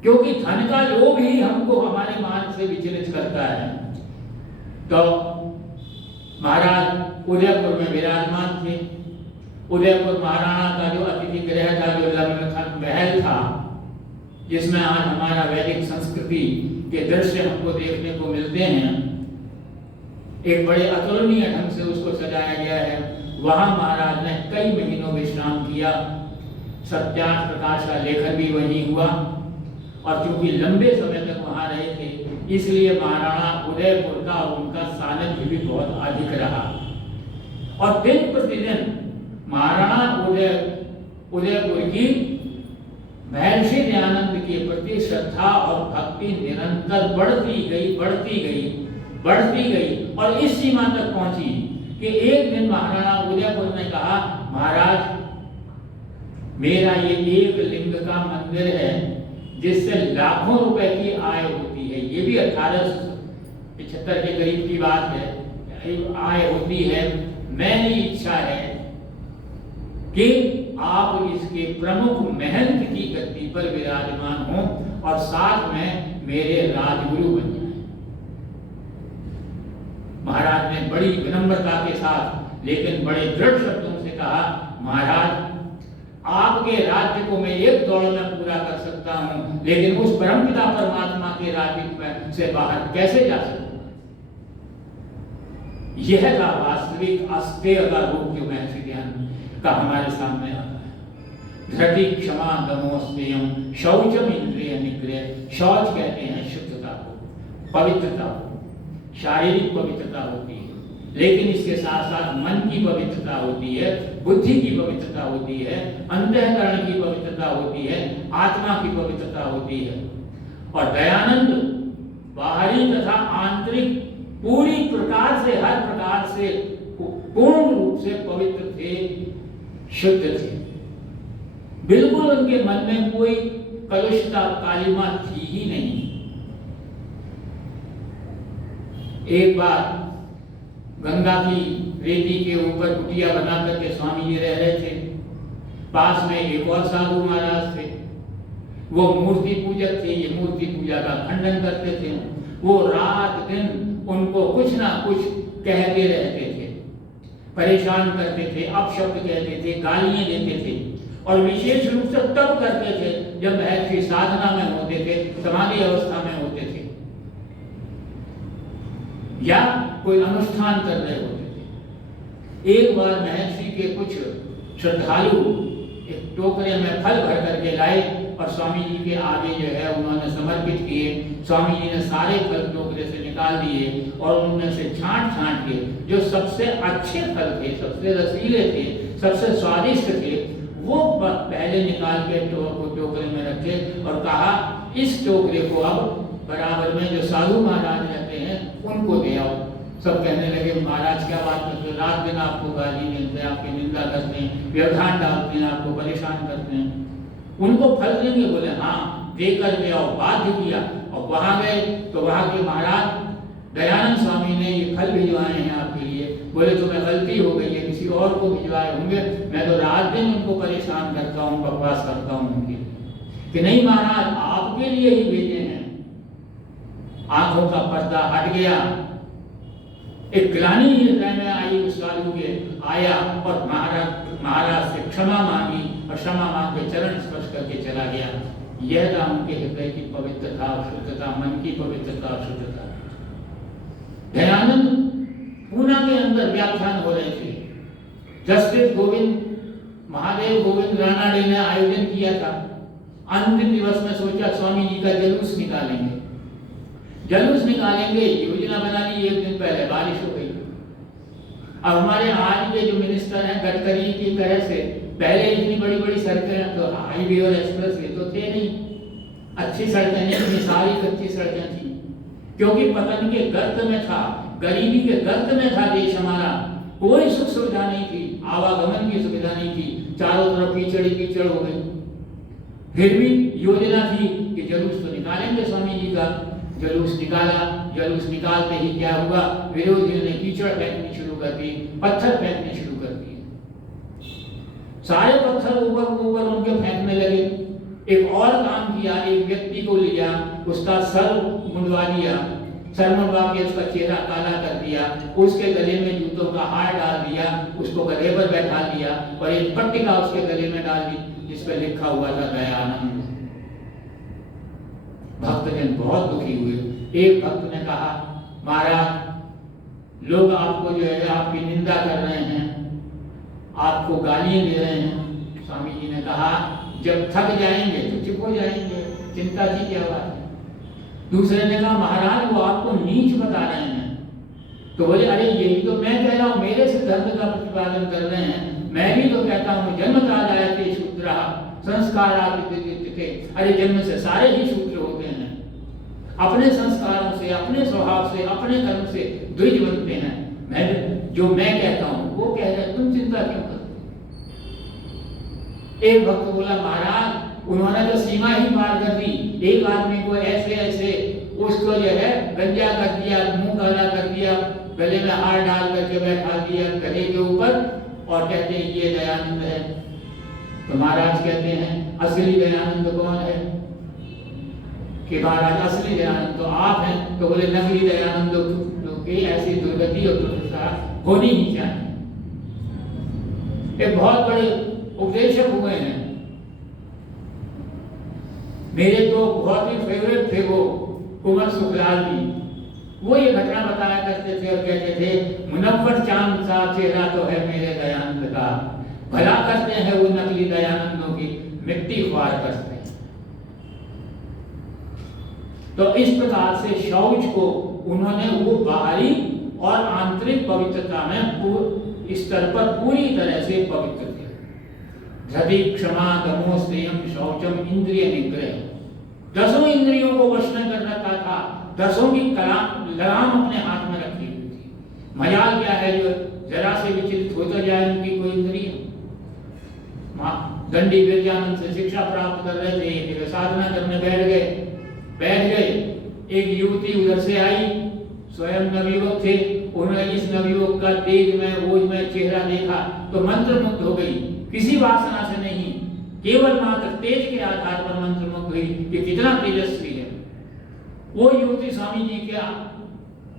क्योंकि धन का लोभ ही हमको हमारे मार्ग से विचलित करता है। तो महाराज उदयपुर में विराजमान थे। उदयपुर महाराणा का जो अतिथि गृह था, जो लग्न महल था, जिसमें आज हमारा वैदिक संस्कृति के दृश्य हमको देखने को मिलते हैं, एक बड़े अतुलनीय ढंग से उसको सजाया गया है। वहां महाराज ने कई महीनों विश्राम किया। सत्यार्थ प्रकाश का लेखन भी वहीं हुआ, और चूंकि लंबे समय तक वहां रहे थे, इसलिए महाराणा उदयपुर का उनका सानिध्य भी बहुत अधिक रहा। और दिन प्रतिदिन महाराणा उदयपुर की महर्षि दयानंद के प्रति श्रद्धा और भक्ति निरंतर बढ़ती गई और इस सीमा तक पहुंची कि एक दिन महाराणा उदयपुर ने कहा, महाराज मेरा ये एक लिंग का मंदिर है जिससे लाखों रुपए की आय होती है, ये भी 1875 के करीब की बात है, आय होती है। मेरी इच्छा है कि आप इसके प्रमुख महंत की गद्दी पर विराजमान हों और साथ में मेरे राजगुरु बन जाएं। महाराज ने बड़ी विनम्रता के साथ लेकिन बड़े दृढ़ शब्दों से कहा, महाराज आपके राज्य को मैं एक दौड़ में पूरा कर सकता हूं, लेकिन उस परमपिता परमात्मा के राज्य से बाहर कैसे जा सकता? यह का वास्तविक अस्तेय का रूप जो महर्षि दयानंद का हमारे सामने आता है। धृति क्षमा दमो अस्तेयम, शौचम इंद्रिय निग्रह। शौच कहते हैं शुद्धता को, पवित्रता को, शारीरिक पवित्रता होती है, लेकिन इसके साथ साथ मन की पवित्रता होती है, बुद्धि की पवित्रता होती है, अंतःकरण की पवित्रता होती है, आत्मा की पवित्रता होती है। और दयानंद बाहरी तथा आंतरिक पूरी प्रकार से, हर प्रकार से पूर्ण रूप से पवित्र थे, शुद्ध थे। बिल्कुल उनके मन में कोई कलुषता कालिमा थी ही नहीं। एक बार गंगा की रेती के ऊपर कुटिया बना करके स्वामी जी रह रहे थे। पास में एक और साधु महाराज थे, वो मूर्ति पूजक थे, ये मूर्ति पूजा का खंडन करते थे। वो रात दिन उनको कुछ ना कुछ कहते रहते थे, परेशान करते थे, अपशब्द कहते थे, गालियां देते थे, और विशेष रूप से तब करते थे जब महर्षि साधना में होते थे, समाधि अवस्था में होते थे, या कोई अनुष्ठान कर रहे होते थे। एक बार महर्षि के कुछ श्रद्धालु एक टोकरे में फल भर करके लाए और स्वामी जी के आगे जो है उन्होंने समर्पित किए। स्वामी जी ने सारे फल टोकरे से निकाल दिए और उनमें से छांट के जो सबसे अच्छे फल थे, सबसे रसीले थे, सबसे स्वादिष्ट थे, वो पहले निकाल के टोकरे में रखे और कहा, इस टोकरे को अब बराबर में जो साधु महाराज रहते हैं उनको दे आओ। सब कहने लगे, महाराज क्या बात करते हैं, रात दिन आपको गाली मिलते हैं, आपकी निंदा करते हैं, व्यवधान डालते हैं, आपको परेशान करते हैं, उनको फल देंगे? बोले हाँ, देकर के आओ। बाध्य किया और वहां गए तो वहां के महाराज दयानंद स्वामी ने ये फल भिजवाए हैं आपके लिए। बोले तुम्हें गलती हो गई है, किसी और को भिजवाए होंगे, मैं तो रात दिन उनको परेशान करता हूँ, बकवास करता हूँ उनके लिए। कि नहीं महाराज, आपके लिए ही भेजे हैं। आंखों का पर्दा हट गया, एक ग्लानि हृदय में आई उस साधु के, आया और महाराज से क्षमा मांगी और क्षमा मांग के चरण स्पर्श करके चला गया। यह था उनके हृदय की पवित्रता और शुद्धता, मन की पवित्रता और शुद्धता। दयानंद पूना के अंदर व्याख्यान हो रहे थे। जस्टिस गोविंद महादेव गोविंद रानाडे ने आयोजन किया था। अंतिम दिवस में सोचा स्वामी जी का जुलूस निकालेंगे, जुलूस निकालेंगे, योजना बना ली। एक दिन पहले बारिश हो गई। अब हमारे आज के जो मिनिस्टर हैं गडकरी की तरह से पहले इतनी बड़ी बड़ी सड़कें तो हाईवे और एक्सप्रेस वे तो थे नहीं, अच्छी सड़कें नहीं थी, सारी कच्ची सड़कें थी, क्योंकि पतन के गर्त में था, गरीबी के गर्त में था देश हमारा। कोई सुख सुविधा नहीं थी, आवागमन की सुविधा नहीं थी, चारों तरफ कीचड़ ही कीचड़ हो गई। फिर भी योजना थी कि जुलूस तो निकालेंगे स्वामी जी का। जुलूस निकाला। जुलूस निकालते ही क्या हुआ, विरोधियों ने कीचड़ फेंकनी शुरू कर दी, पत्थर फेंकने शुरू कर दिए। सारे पत्थर ऊपर ऊपर उनके फेंकने लगे। एक और काम किया, एक व्यक्ति को लिया, उसका सर मुंडवा दिया, सर मुंडवा के उसका चेहरा काला कर दिया, उसके गले में जूतों का हार डाल दिया, उसको गधे पर बैठा दिया और एक पट्टिका उसके गले में डाल दी जिस पर लिखा हुआ था दयानंद। भक्तजन बहुत दुखी हुए। एक भक्त ने कहा, महाराज लोग आपको जो है आपकी निंदा कर रहे हैं, आपको गालियां दे रहे हैं। स्वामी जी ने कहा, जब थक जाएंगे तो चुप हो जाएंगे, चिंता की क्या बात है। दूसरे ने कहा, महाराज वो आपको नीच बता रहे हैं। तो बोले, अरे यही तो मैं कह रहा हूँ, मेरे सिद्धांत का प्रतिपादन कर रहे हैं। मैं भी तो कहता हूँ जन्मतः जायते शूद्रः संस्कारात् विद्यते। अरे जन्म से सारे ही शूद्र होते हैं, अपने संस्कारों से, अपने स्वभाव से, अपने कर्म से द्विज बनते हैं। जो मैं कहता हूँ वो कह रहे हैं, तुम चिंता क्यों करते। एक भक्त बोला, महाराज उन्होंने तो सीमा ही पार कर दी। एक आदमी को ऐसे ऐसे उसको जो है गंजा कर दिया, मुंह काला कर दिया, गले में हार डाल करके बैठा दिया गले के ऊपर और कहते हैं ये दयानंद है। तो महाराज कहते हैं, असली दयानंद कौन है? कि महाराज असली दयानंद तो आप हैं। तो बोले, नकली दयानंद की ऐसी दुर्गति और दुर्दशा होनी ही चाहिए। एक बहुत बड़े उपदेशक हुए हैं, मेरे तो बहुत ही फेवरेट थे वो कुंवर सुखलाल जी। वो ये घटना बताया करते थे और कहते थे, मुनव्वर चांद सा चेहरा तो है मेरे दयानंद का, भला करते हैं वो नकली दयानंदों की मिट्टी ख्वार करते हैं। तो इस प्रकार से शौच को उन्होंने वो बाहरी और आंतरिक पवित्रता में स्तर पर पूरी तरह से पवित्र थे। धृति क्षमा दमो संयम शौचम इंद्रिय निग्रह, 10 इंद्रियों को वश में कर रखा था, 10 की लगाम अपने हाथ में रखी हुई थी। मजाल क्या है जो जरा से विचलित होता जाए उनकी कोई इंद्रिय। दंडी विरजानंद से शिक्षा प्राप्त कर रहे थे, साधना करने बैठ गए। एक युवती उधर से आई, स्वयं नवयुवक थे, उन्होंने इस नवयुवक का तेज में ओज में चेहरा देखा तो मंत्रमुग्ध हो गई। किसी वासना से नहीं, केवल मात्र तेज के आधार पर मंत्रमुग्ध हुई कि कितना तेजस्वी है। वो युवती स्वामी जी के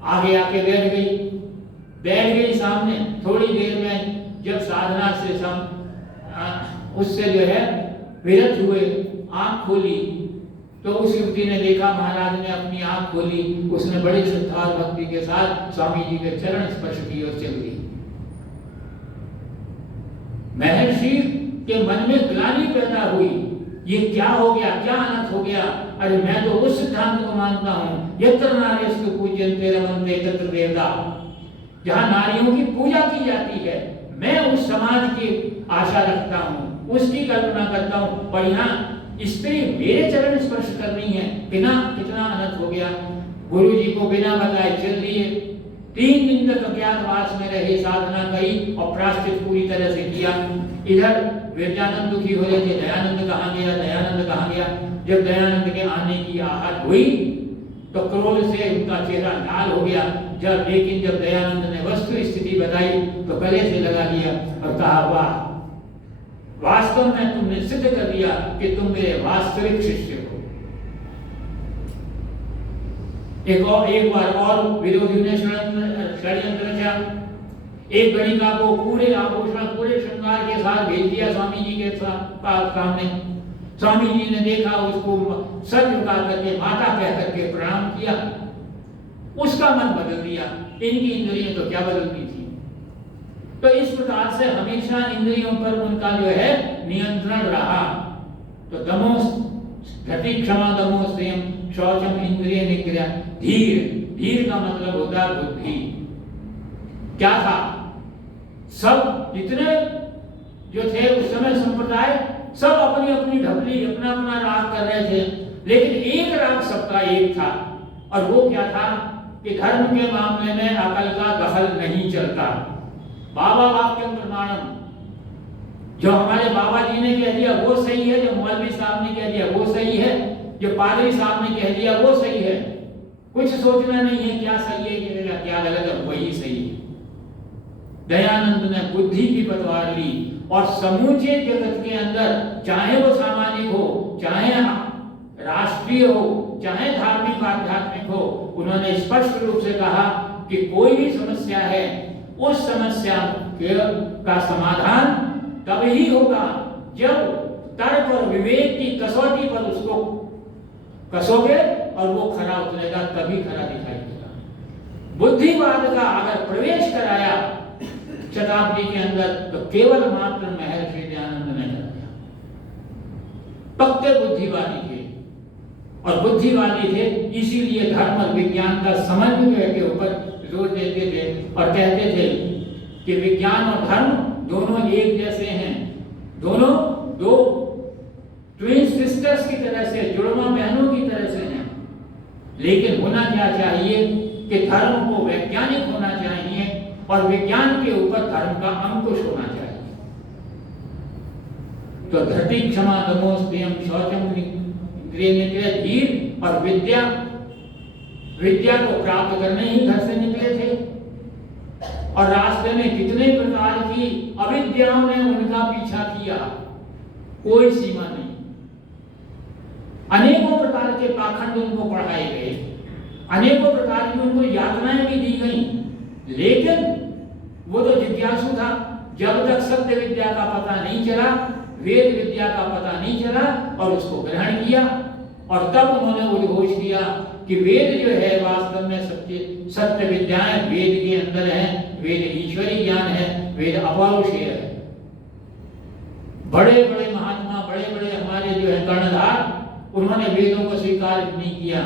आगे आके बैठ गई सामने। थोड़ी देर में जब साधना से उससे जो है विरत हुए, आंख खोली तो उस युवती ने देखा महाराज ने अपनी आंख खोली, उसने बड़ी श्रद्धा और भक्ति के साथ स्वामी जी के चरण स्पर्श किए और चल गई। महर्षि के मन में ग्लानि पैदा हुई, ये क्या हो गया, क्या अनर्थ हो गया। अरे मैं तो उस सिद्धांत को मानता हूँ, यत्र नार्यस्तु पूज्यन्ते रमन्ते तत्र देवता, जहाँ नारियों की पूजा की जाती है, मैं उस समाज की आशा रखता हूँ, उसकी कल्पना करता हूँ, और यहाँ स्त्री मेरे चरण स्पर्श कर रही है, कितना अनर्थ हो गया। गुरु जी को बिना बताए चल दिए। 3 दिन तक अज्ञातवास में रहे, साधना करी और प्रायश्चित पूरी तरह से किया। इधर विरजानंद दुखी हो रहे थे, दयानंद कहाँ गया, दयानंद कहाँ गया। जब दयानंद के आने की आहट हुई तो क्रोध से उनका चेहरा लाल हो गया। लेकिन जब दयानंद ने वस्तु स्थिति बताई तो गले से लगा लिया और कहा, वाह, वास्तव में तुमने सिद्ध कर दिया कि तुम मेरे वास्तविक शिष्य हो। एक बार और विरोधी ने षड्यंत्र रचा। एक गणिका को पूरे आभूषण, पूरे श्रृंगार के साथ भेज दिया स्वामी जी के सामने स्वामी जी ने देखा, उसको सर झुका करके माता कह करके प्रणाम किया, उसका मन बदल दिया। इनकी इंद्रियों तो क्या बदलती थी। तो इस प्रकार से हमेशा इंद्रियों पर उनका जो है नियंत्रण रहा। तो दमोस धति क्षमा दमो संयम शौचम इंद्रिय निग्रह धीर। धीर का मतलब होता है बुद्धि। क्या था, सब जितने जो थे उस समय संप्रदाय सब अपनी अपनी ढपली अपना अपना राग कर रहे थे, लेकिन एक राग सबका एक था, और वो क्या था कि धर्म के मामले में अकल का दखल नहीं चलता। बाबा वाक्यम प्रमाणम, जो हमारे बाबा जी ने कह दिया वो सही है, जो मौलवी साहब ने कह दिया वो सही है, जो पादरी साहब ने कह दिया वो सही है। कुछ सोचना नहीं है क्या सही है क्या गलत है, वही सही है। दयानंद ने बुद्धि की पतवार ली और समूचे जगत के अंदर, चाहे वो सामाजिक हो, चाहे राष्ट्रीय हो, चाहे धार्मिक आध्यात्मिक हो, उन्होंने स्पष्ट रूप से कहा कि कोई भी समस्या है, उस समस्या का समाधान तभी होगा जब तर्क और विवेक की कसौटी पर उसको कसोगे और वो खरा उतरेगा, तभी खरा दिखाई देगा। बुद्धिवाद का अगर प्रवेश कराया शताब्दी के अंदर, तो केवल मात्र महर्षि दयानंद ने कर दिया। पक्के बुद्धिवादी थे, और बुद्धिवादी थे इसीलिए धर्म और विज्ञान का समन्वय के ऊपर जोर देते थे और कहते थे कि विज्ञान और धर्म दोनों एक जैसे हैं, दोनों दो ट्विन सिस्टर्स की तरह से, जुड़वा बहनों की तरह से हैं। लेकिन होना क्या चाहिए कि धर्म को वैज्ञानिक होना चाहिए और विज्ञान के ऊपर धर्म का अंकुश होना चाहिए। तो धृति क्षमा दमो संयम शौचम इंद्रिय निग्रह धीर और विद्या। विद्या को प्राप्त करने ही घर से निकले थे, और रास्ते में कितने प्रकार की अविद्याओं ने उनका पीछा किया, कोई सीमा नहीं। अनेकों प्रकार के पाखंड उनको पढ़ाए गए, अनेकों प्रकार की उनको यातनाएं भी दी गई, लेकिन वो तो जिज्ञासु था। जब तक सत्य विद्या का पता नहीं चला, वेद विद्या का पता नहीं चला, और उसको ग्रहण किया, और तब उन्होंने उद्घोष किया कि वेद जो है वास्तव में सत्य विद्याएं वेद के अंदर है, वेद ईश्वरी ज्ञान है, वेद अपौरुषेय है। बड़े बड़े महात्मा, बड़े बड़े हमारे जो है कर्णधार, उन्होंने वेदों को स्वीकार नहीं किया।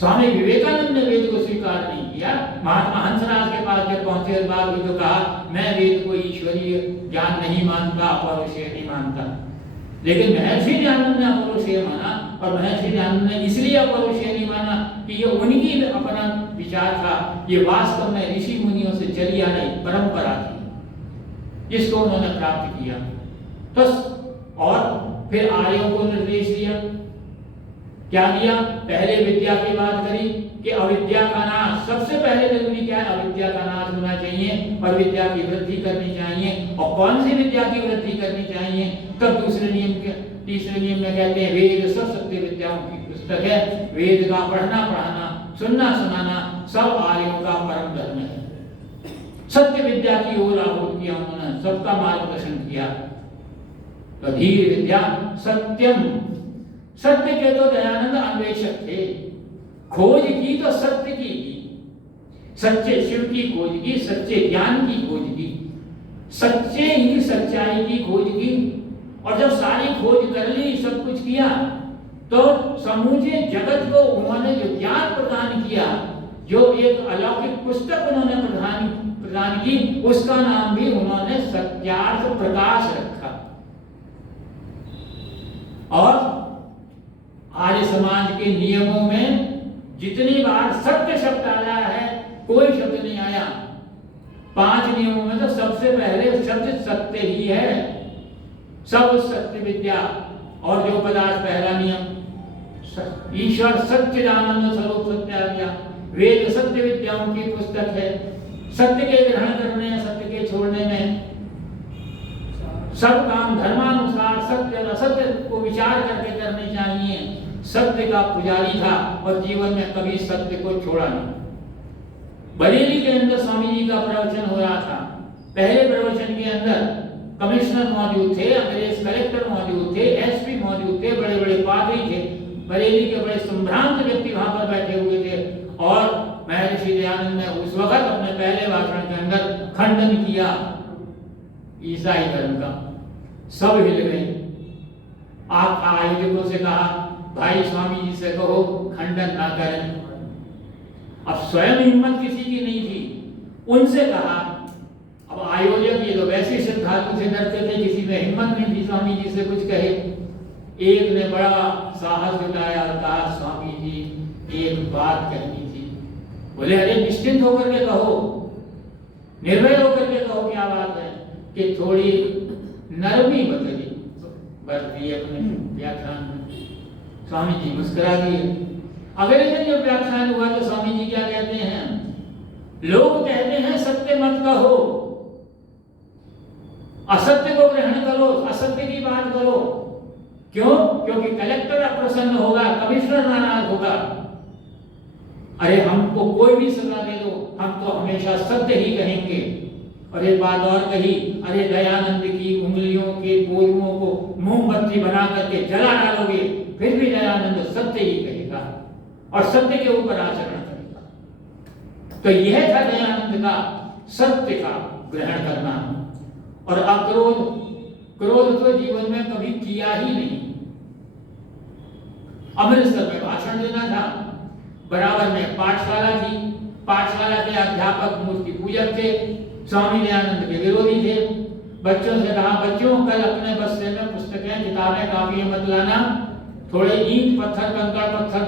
स्वामी विवेकानंद ने वेद को स्वीकार नहीं किया। महात्मा हंसराज के पास जब पहुंचे और बात हुई तो कहा मैं वेद को ईश्वरीय ज्ञान नहीं मानता, अपौरुषेय नहीं मानता। लेकिन महर्षि दयानंद ने अपौरुषेय माना, और महर्षि दयानंद ने इसलिए अपौरुषेय नहीं माना कि ये उनकी अपना विचार था, ये वास्तव में ऋषि मुनियों से चली आ रही परंपरा थी जिसको उन्होंने प्राप्त किया। तो और फिर आर्यों को निर्देश दिया, क्या दिया? पहले विद्या की बात करी कि अविद्या का नाश, सबसे पहले जरूरी क्या है? अविद्या का नाश होना चाहिए और विद्या की वृद्धि करनी चाहिए। और कौन सी विद्या की वृद्धि करनी चाहिए? तब दूसरे नियम के तीसरे नियम में कहते हैं वेद सब सत्य विद्याओं की पुस्तक है, वेद का पढ़ना पढ़ाना, सुनना सुनाना सब आर्यों का परम धर्म है। सत्य विद्या की ओर आहूत किया उन्होंने, सबका मार्गदर्शन किया। तो धीर विद्या सत्यम, सत्य के तो दयानंद अन्वेषक थे, खोज की तो सत्य की, सच्चे शिव की खोज की, सच्चे ज्ञान की खोज की, सच्चे ही सच्चाई की खोज की। और जब सारी खोज कर ली, सब कुछ किया, तो समूचे जगत को उन्होंने जो ज्ञान प्रदान किया, जो एक अलौकिक पुस्तक उन्होंने प्रदान की, उसका नाम भी उन्होंने सत्यार्थ प्रकाश रखा। और आर्य समाज के नियमों में जितनी बार सत्य शब्द आया है, कोई शब्द नहीं आया। 5 नियमों में तो सबसे पहले शब्द सत्य ही है। सब सत्य विद्या, और जो पदार्थ पहला नियम ईश्वर सच्चिदानंद स्वरूप सत्य, वेद सत्य विद्याओं की पुस्तक है। सत्य के ग्रहण करने, सत्य के छोड़ने में सब काम धर्मानुसार सत्य और असत्य को विचार करके करने चाहिए। सत्य का पुजारी था और जीवन में कभी सत्य को छोड़ा नहीं। बरेली के अंदर स्वामी जी का प्रवचन हो रहा था। पहले प्रवचन के अंदर कमिश्नर मौजूद थे, अंग्रेज कलेक्टर मौजूद थे, एसपी मौजूद थे, बड़े बड़े पादरी थे, बरेली के बड़े संभ्रांत व्यक्ति वहां पर बैठे हुए थे। और महर्षि दयानंद ने उस वक्त अपने पहले भाषण के अंदर खंडन किया ईसाई धर्म का। सब हिल गए। आप आयोजकों से कहा, भाई स्वामी जी से कहो खंडन ना करें। अब स्वयं हिम्मत किसी की नहीं थी। उनसे कहा, अब आयोजक ये तो वैसे श्रद्धालु से डरते थे, किसी में हिम्मत नहीं थी स्वामी जी से कुछ कहे। एक ने बड़ा साहस जुटाया और कहा, स्वामी जी एक बात कहनी थी। बोले, अरे निश्चिंत होकर के कहो, निर्भय होकर के कहो, क्या बात है? कि थोड़ी नरमी बरती अपने व्याख्यान में। स्वामी जी मुस्कुरा दिए। अगले दिन जब व्याख्यान हुआ तो स्वामी जी क्या कहते हैं? लोग कहते हैं सत्य मत कहो, असत्य को ग्रहण करो, असत्य की बात करो। क्यों? क्योंकि कलेक्टर अप्रसन्न होगा, कमिश्नर नाराज होगा। अरे हमको कोई भी सजा दे दो, हम तो हमेशा सत्य ही कहेंगे। और एक बात और कही, अरे दयानंद की उंगलियों के बोलुओं को मोमबत्ती बना करके जला डालोगे, फिर भी दयानंद सत्य ही कहेगा और सत्य के ऊपर आचरण करेगा। तो यह था दयानंद का सत्य का ग्रहण करना। और अक्रोध, क्रोध तो जीवन में कभी किया ही नहीं। अमृतसर में भाषण देना था, बराबर में पाठशाला थी, पाठशाला के अध्यापक मूर्ति पूजक थे, स्वामी दयानंद के विरोधी थे। बच्चों से कहा, बच्चों कल अपने बस्ते में पुस्तकें, किताबें, कापियां मत लाना, थोड़े ईंट पत्थर, कंकड़ पत्थर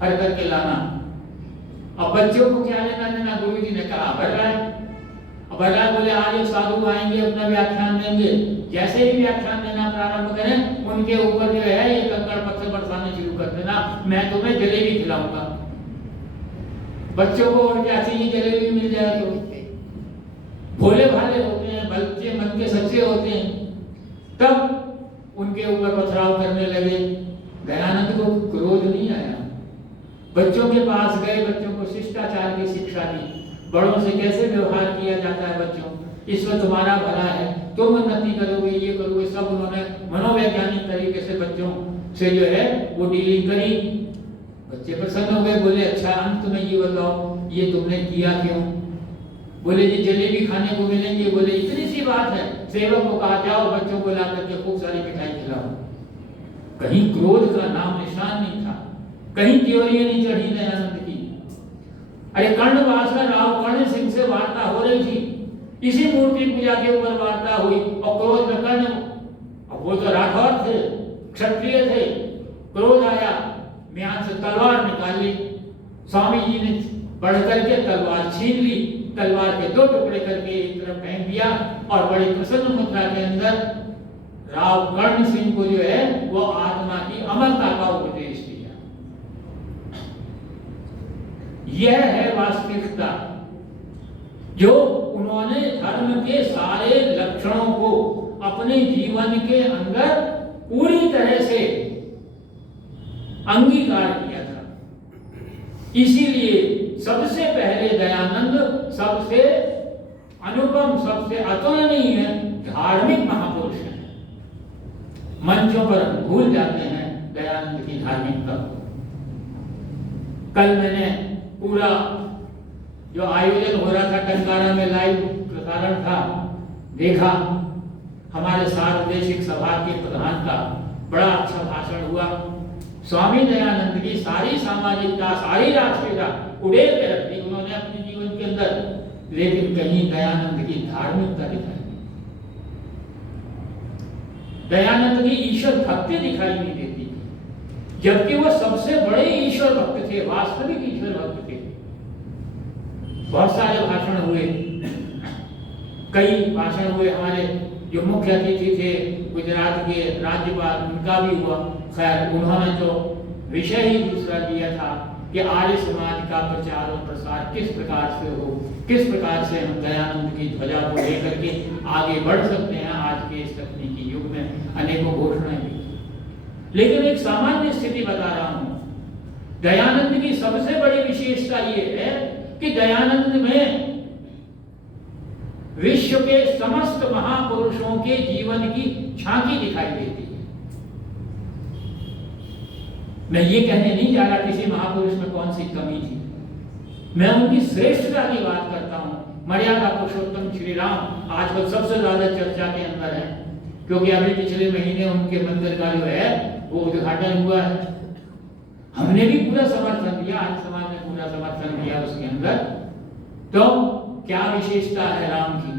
भर करके लाना। अब बच्चों को क्या लेना देना? गुरुजी ने कहा भर रहा है। अब भर रहा है, बोले आज एक साधु आएंगे, अपना व्याख्यान देंगे। जैसे ही व्याख्यान देना प्रारंभ करें, उनके ऊपर जो है ये कंकड़ पत्थर बरसाने शुरू कर देना, मैं तुम्हें जलेबी खिलाऊंगा। बच्चों को और क्या चाहिए? जलेबी मिल जाए तो। भोले भाले होते हैं, बच्चे मन के सच्चे होते हैं। तब उनके ऊपर पथराव करने लगे। दयानंद को क्रोध नहीं आया। बच्चों के पास गए, बच्चों को शिष्टाचार की शिक्षा दी, बड़ों से कैसे व्यवहार किया जाता है। बच्चों, इसमें तुम्हारा भला है, तुम उन्नति करोगे, ये करोगे, सब उन्होंने मनोवैज्ञानिक तरीके से बच्चों से जो है वो डीलिंग करी। बच्चे प्रसन्न हो गए, बोले अच्छा अंत में ये बताओ, ये तुमने किया क्यों? बोले जी जलेबी खाने को मिलेंगे। बोले इतनी सी बात है। सेवक को कहा, जाओ बच्चों को ला करके खूब सारी मिठाई खिलाओ। कहीं क्रोध का नाम निशान नहीं था, कहीं त्योरियां नहीं चढ़ी दयानंद की। अरे कर्णवास में राव कर्ण सिंह से वार्ता हो रही थी, इसी मूर्ति पूजा के ऊपर वार्ता हुई और क्रोध में कर्ण, वो तो राठौर थे, क्षत्रिय थे, क्रोध आया, म्यान से तलवार निकाल ली। स्वामी जी ने बढ़ करके तलवार छीन ली, तलवार के दो टुकड़े करके एक तरफ फेंक दिया और बड़ी प्रसन्न मुद्रा के अंदर राव कर्ण सिंह को जो है वो आत्मा की अमरता का उपदेश दिया। यह है वास्तविकता, जो उन्होंने धर्म के सारे लक्षणों को अपने जीवन के अंदर पूरी तरह से अंगीकार किया था। इसीलिए सबसे पहले दयानंद सबसे अनुपम, सबसे अतुलनीय धार्मिक महापुरुष हैं। मंचों पर भूल जाते हैं दयानंद की धार्मिकता को। कल मैंने पूरा जो आयोजन हो रहा था टंकारा में, लाइव प्रसारण था, देखा। हमारे सार्वदेशिक सभा के प्रधान का बड़ा अच्छा भाषण हुआ। स्वामी दयानंद की सारी सामाजिकता, सारी राष्ट्रीयता उड़ेल के रख दी उन्होंने अपने जीवन के अंदर, लेकिन कहीं दयानंद की धार्मिकता दिखाई नहीं, दयानंद की ईश्वर भक्ति दिखाई नहीं देती, जबकि वो सबसे बड़े ईश्वर भक्त थे, वास्तविक ईश्वर भक्त थे। बहुत सारे भाषण हुए, कई भाषण हुए। हमारे जो मुख्य अतिथि थे गुजरात के राज्यपाल, उनका भी हुआ। खैर, उन्होंने तो विषय ही दूसरा दिया था कि आर्य समाज का प्रचार और प्रसार किस प्रकार से हो, किस प्रकार से हम दयानंद की ध्वजा को लेकर के आगे बढ़ सकते हैं। आज के इस तकनीकी युग में अनेकों घोषणाएं भी, लेकिन एक सामान्य स्थिति बता रहा हूं। दयानंद की सबसे बड़ी विशेषता ये है कि दयानंद में विश्व के समस्त महापुरुषों के जीवन की झांकी दिखाई देती है। मैं ये कहने नहीं जा रहा किसी महापुरुष में कौन सी कमी थी, मैं उनकी श्रेष्ठता की बात करता हूं। मर्यादा पुरुषोत्तम श्री राम आजकल सबसे ज्यादा चर्चा के अंदर है, क्योंकि अभी पिछले महीने उनके मंदिर का जो है वो उद्घाटन हुआ है। हमने भी पूरा समर्थन दिया, आज समाज ने पूरा समर्थन दिया उसके अंदर। तो क्या विशेषता है राम की?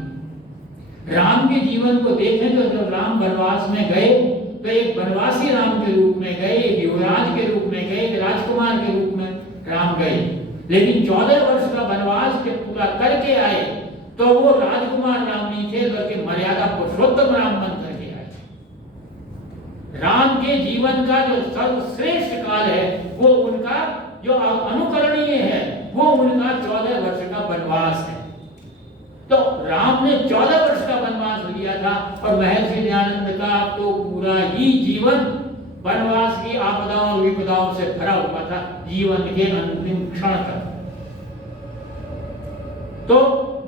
राम के जीवन को देखें तो जब राम वनवास में गए तो एक वनवासी राम के रूप में गए, एक युवराज के रूप में गए, एक राजकुमार के रूप में राम गए। लेकिन 14 वर्ष का वनवास जब पूरा करके आए तो वो राजकुमार राम नहीं थे, बल्कि मर्यादा पुरुषोत्तम राम बन करके आए थे। राम के जीवन का जो सर्वश्रेष्ठ काल है वो उनका जो अनुकरणीय है वो उनका 14 वर्ष का वनवास है। तो राम ने 14 वर्ष का वनवास लिया था और महर्षि दयानंद का तो पूरा ही जीवन वनवास की आपदाओं और विपदाओं से भरा हुआ था, जीवन के अंतिम क्षण तक। तो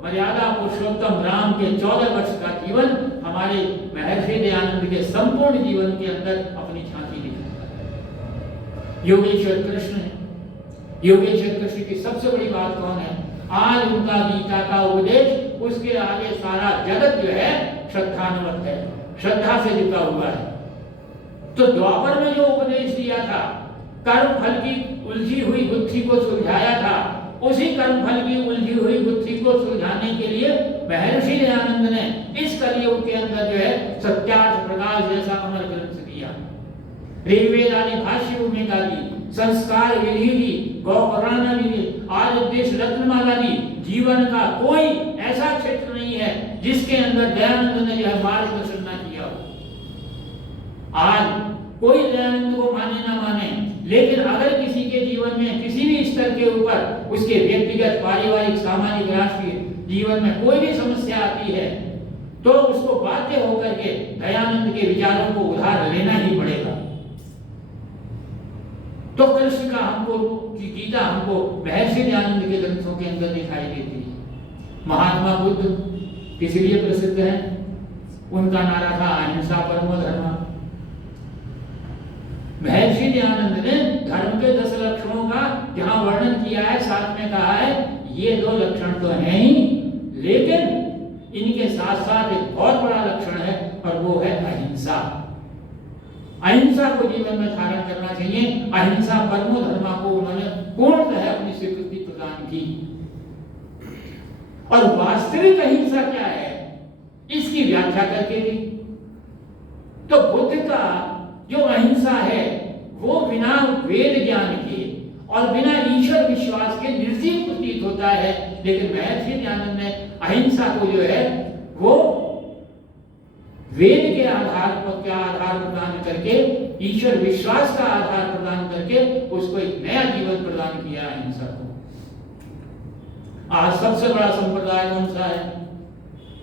मर्यादा पुरुषोत्तम राम के 14 वर्ष का जीवन हमारे महर्षि दयानंद के संपूर्ण जीवन के अंदर अपनी झांकी दिखाता है। योगेश्वर कृष्ण है। योगेश्वर कृष्ण की सबसे बड़ी बात कौन है? आज उनका गीता का उपदेश, उसके आगे सारा जगत जो है श्रद्धानुवत है, श्रद्धा से जुड़ा हुआ है। तो द्वापर में जो उपदेश दिया था, कर्म फल की उलझी हुई गुत्थी को सुलझाया था, उसी कर्म फल की उलझी हुई गुत्थी को सुलझाने के लिए महर्षि दयानंद ने इस कलयुग के अंदर जो है सत्यार्थ प्रकाश जैसा अमर ग्रंथ दिया। ऋग्वेद आदि भाष्य भूमिका दी, संस्कार विधि दी, गौपुराण विधि, आर्योपदेश रत्नमाला दी। जीवन का कोई ऐसा क्षेत्र नहीं है जिसके अंदर दयानंद ने जो है मार्गदर्शन ना किया हो। आज कोई दयानंद को माने ना माने, लेकिन अगर किसी के जीवन में किसी भी स्तर के ऊपर उसके व्यक्तिगत, पारिवारिक, सामाजिक, राष्ट्रीय जीवन में कोई भी समस्या आती है तो उसको बाध्य होकर के दयानंद के विचारों को उधार लेना ही पड़ेगा। तो कृष्ण का हमको की गीता हमको महर्षि दयानंद के ग्रंथों के अंदर दिखाई देती है। महात्मा बुद्ध किस लिए प्रसिद्ध है? उनका नारा था अहिंसा परमो धर्म। महर्षि दयानंद ने धर्म के 10 लक्षणों का जहां वर्णन किया है, साथ में कहा है ये 2 लक्षण तो हैं ही, लेकिन इनके साथ साथ एक बहुत बड़ा लक्षण है और वो है अहिंसा। अहिंसा को जीवन में धारण करना चाहिए। अहिंसा परमो धर्म को उन्होंने पूर्णतः अपनी स्वीकृति प्रदान की। और वास्तविक अहिंसा क्या है इसकी व्याख्या करके दी। तो बुद्ध का जो अहिंसा है वो बिना वेद ज्ञान के और बिना ईश्वर विश्वास के निर्जीव प्रतीत होता है, लेकिन महर्षि दयानंद ने अहिंसा को जो है वो वेद के आधार प्रदान करके, ईश्वर विश्वास का आधार प्रदान करके उसको एक नया जीवन प्रदान किया अहिंसा को। आज सबसे बड़ा संप्रदाय कौन सा है?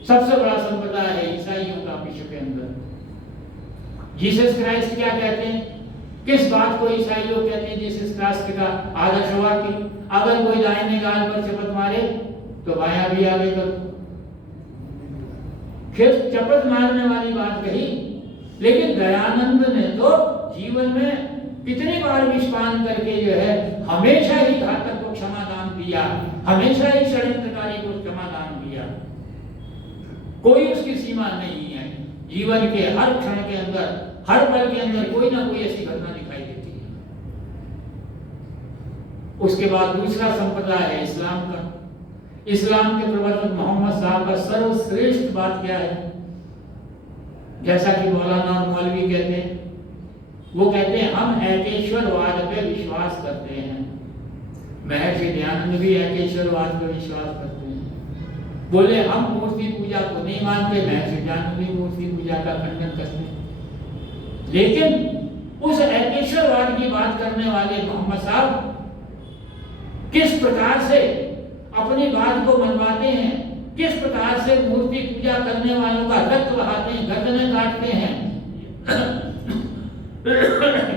सबसे बड़ा संप्रदाय है ईसाइयों का विश्व के अंदर। जीसस क्राइस्ट क्या कहते हैं? किस बात को ईसाइयों कहते हैं जीसस क्राइस्ट का आदर्श वाक्य? अगर कोई दाहिने गाल पर चपत मारे तो बायां भी आगे करो। फिर चपत मारने वाली बात कही, लेकिन दयानंद ने तो जीवन में कितनी बार विषपान करके जो है हमेशा ही घातक को क्षमादान दिया, हमेशा ही षड्यंत्रकारी को क्षमादान दिया। कोई उसकी सीमा नहीं है। जीवन के हर क्षण के अंदर, हर पल के अंदर कोई ना कोई ऐसी घटना दिखाई देती है। उसके बाद दूसरा संप्रदाय है इस्लाम का। इस्लाम के प्रवर्तक मोहम्मद साहब का सर्वश्रेष्ठ बात क्या है? जैसा कि मौलाना और मौलवी कहते हैं, वो कहते हैं हम एकेश्वरवाद पे विश्वास करते हैं। महर्षि दयानंद भी एकेश्वरवाद पे विश्वास करते हैं। बोले हम मूर्ति पूजा को नहीं मानते, महर्षि दयानंद भी मूर्ति पूजा का खंडन करते हैं। लेकिन उस एकेश्वरवाद की बात करने वाले मोहम्मद साहब किस प्रकार से अपनी बात को मनवाते हैं, किस प्रकार से मूर्ति पूजा करने वालों का रक्त बहाते हैं, गर्दनें काटते हैं,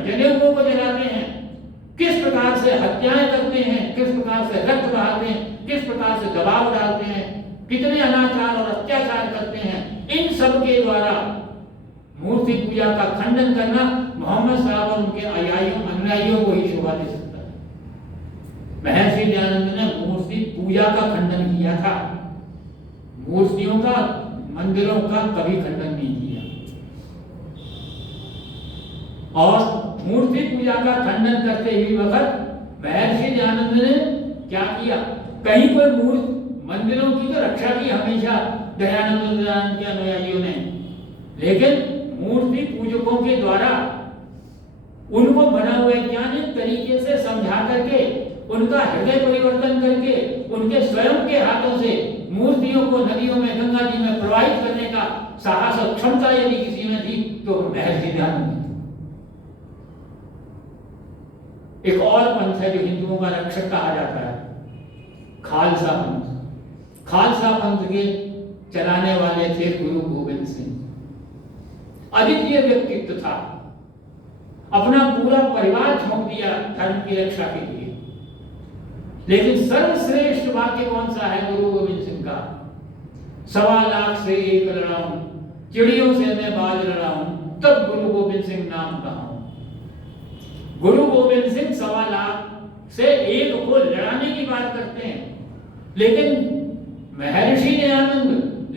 जनेऊओं को जलाते हैं, किस प्रकार से हत्याएं करते हैं, किस प्रकार से रक्त बहाते हैं, किस प्रकार से दबाव डालते हैं, कितने अनाचार और अत्याचार करते हैं, इन सब के द्वारा मूर्ति पूजा का खंडन करना मोहम्मद साहब और उनके अनुयायियों को ही शोभा दे सकता है। महर्षि दयानंद ने मूर्ति पूजा का खंडन किया था, मूर्तियों का, मंदिरों का कभी खंडन नहीं किया। और मूर्ति पूजा का खंडन करते हुए वक्त महर्षि दयानंद ने क्या किया, कहीं कोई मूर्ति मंदिरों की तो रक्षा की हमेशा दयानंद के अनुयायियों ने, लेकिन मूर्ति पूजकों के द्वारा उनको बना वैज्ञानिक तरीके से समझा करके, उनका हृदय परिवर्तन करके, उनके स्वयं के हाथों से मूर्तियों को नदियों में, गंगा जी में प्रवाहित करने का साहस और क्षमता यदि किसी में थी तो महर्षि दयानंद। एक और पंथ है जो हिंदुओं का रक्षक कहा जाता है, खालसा पंथ। खालसा पंथ के चलाने वाले थे गुरु गोविंद सिंह। अद्वितीय व्यक्तित्व था, अपना पूरा परिवार झोंक दिया धर्म की रक्षा के लिए। लेकिन सर्वश्रेष्ठ वाक्य कौन सा है गुरु गोविंद सिंह का? 1.25 लाख से एक लड़ाऊं, चिड़ियों से मैं बाज लड़ाऊं, तब गुरु गोविंद सिंह नाम कहाऊं। गुरु गोविंद सिंह 1.25 लाख से एक को लड़ाने की बात करते हैं, लेकिन महर्षि दयानंद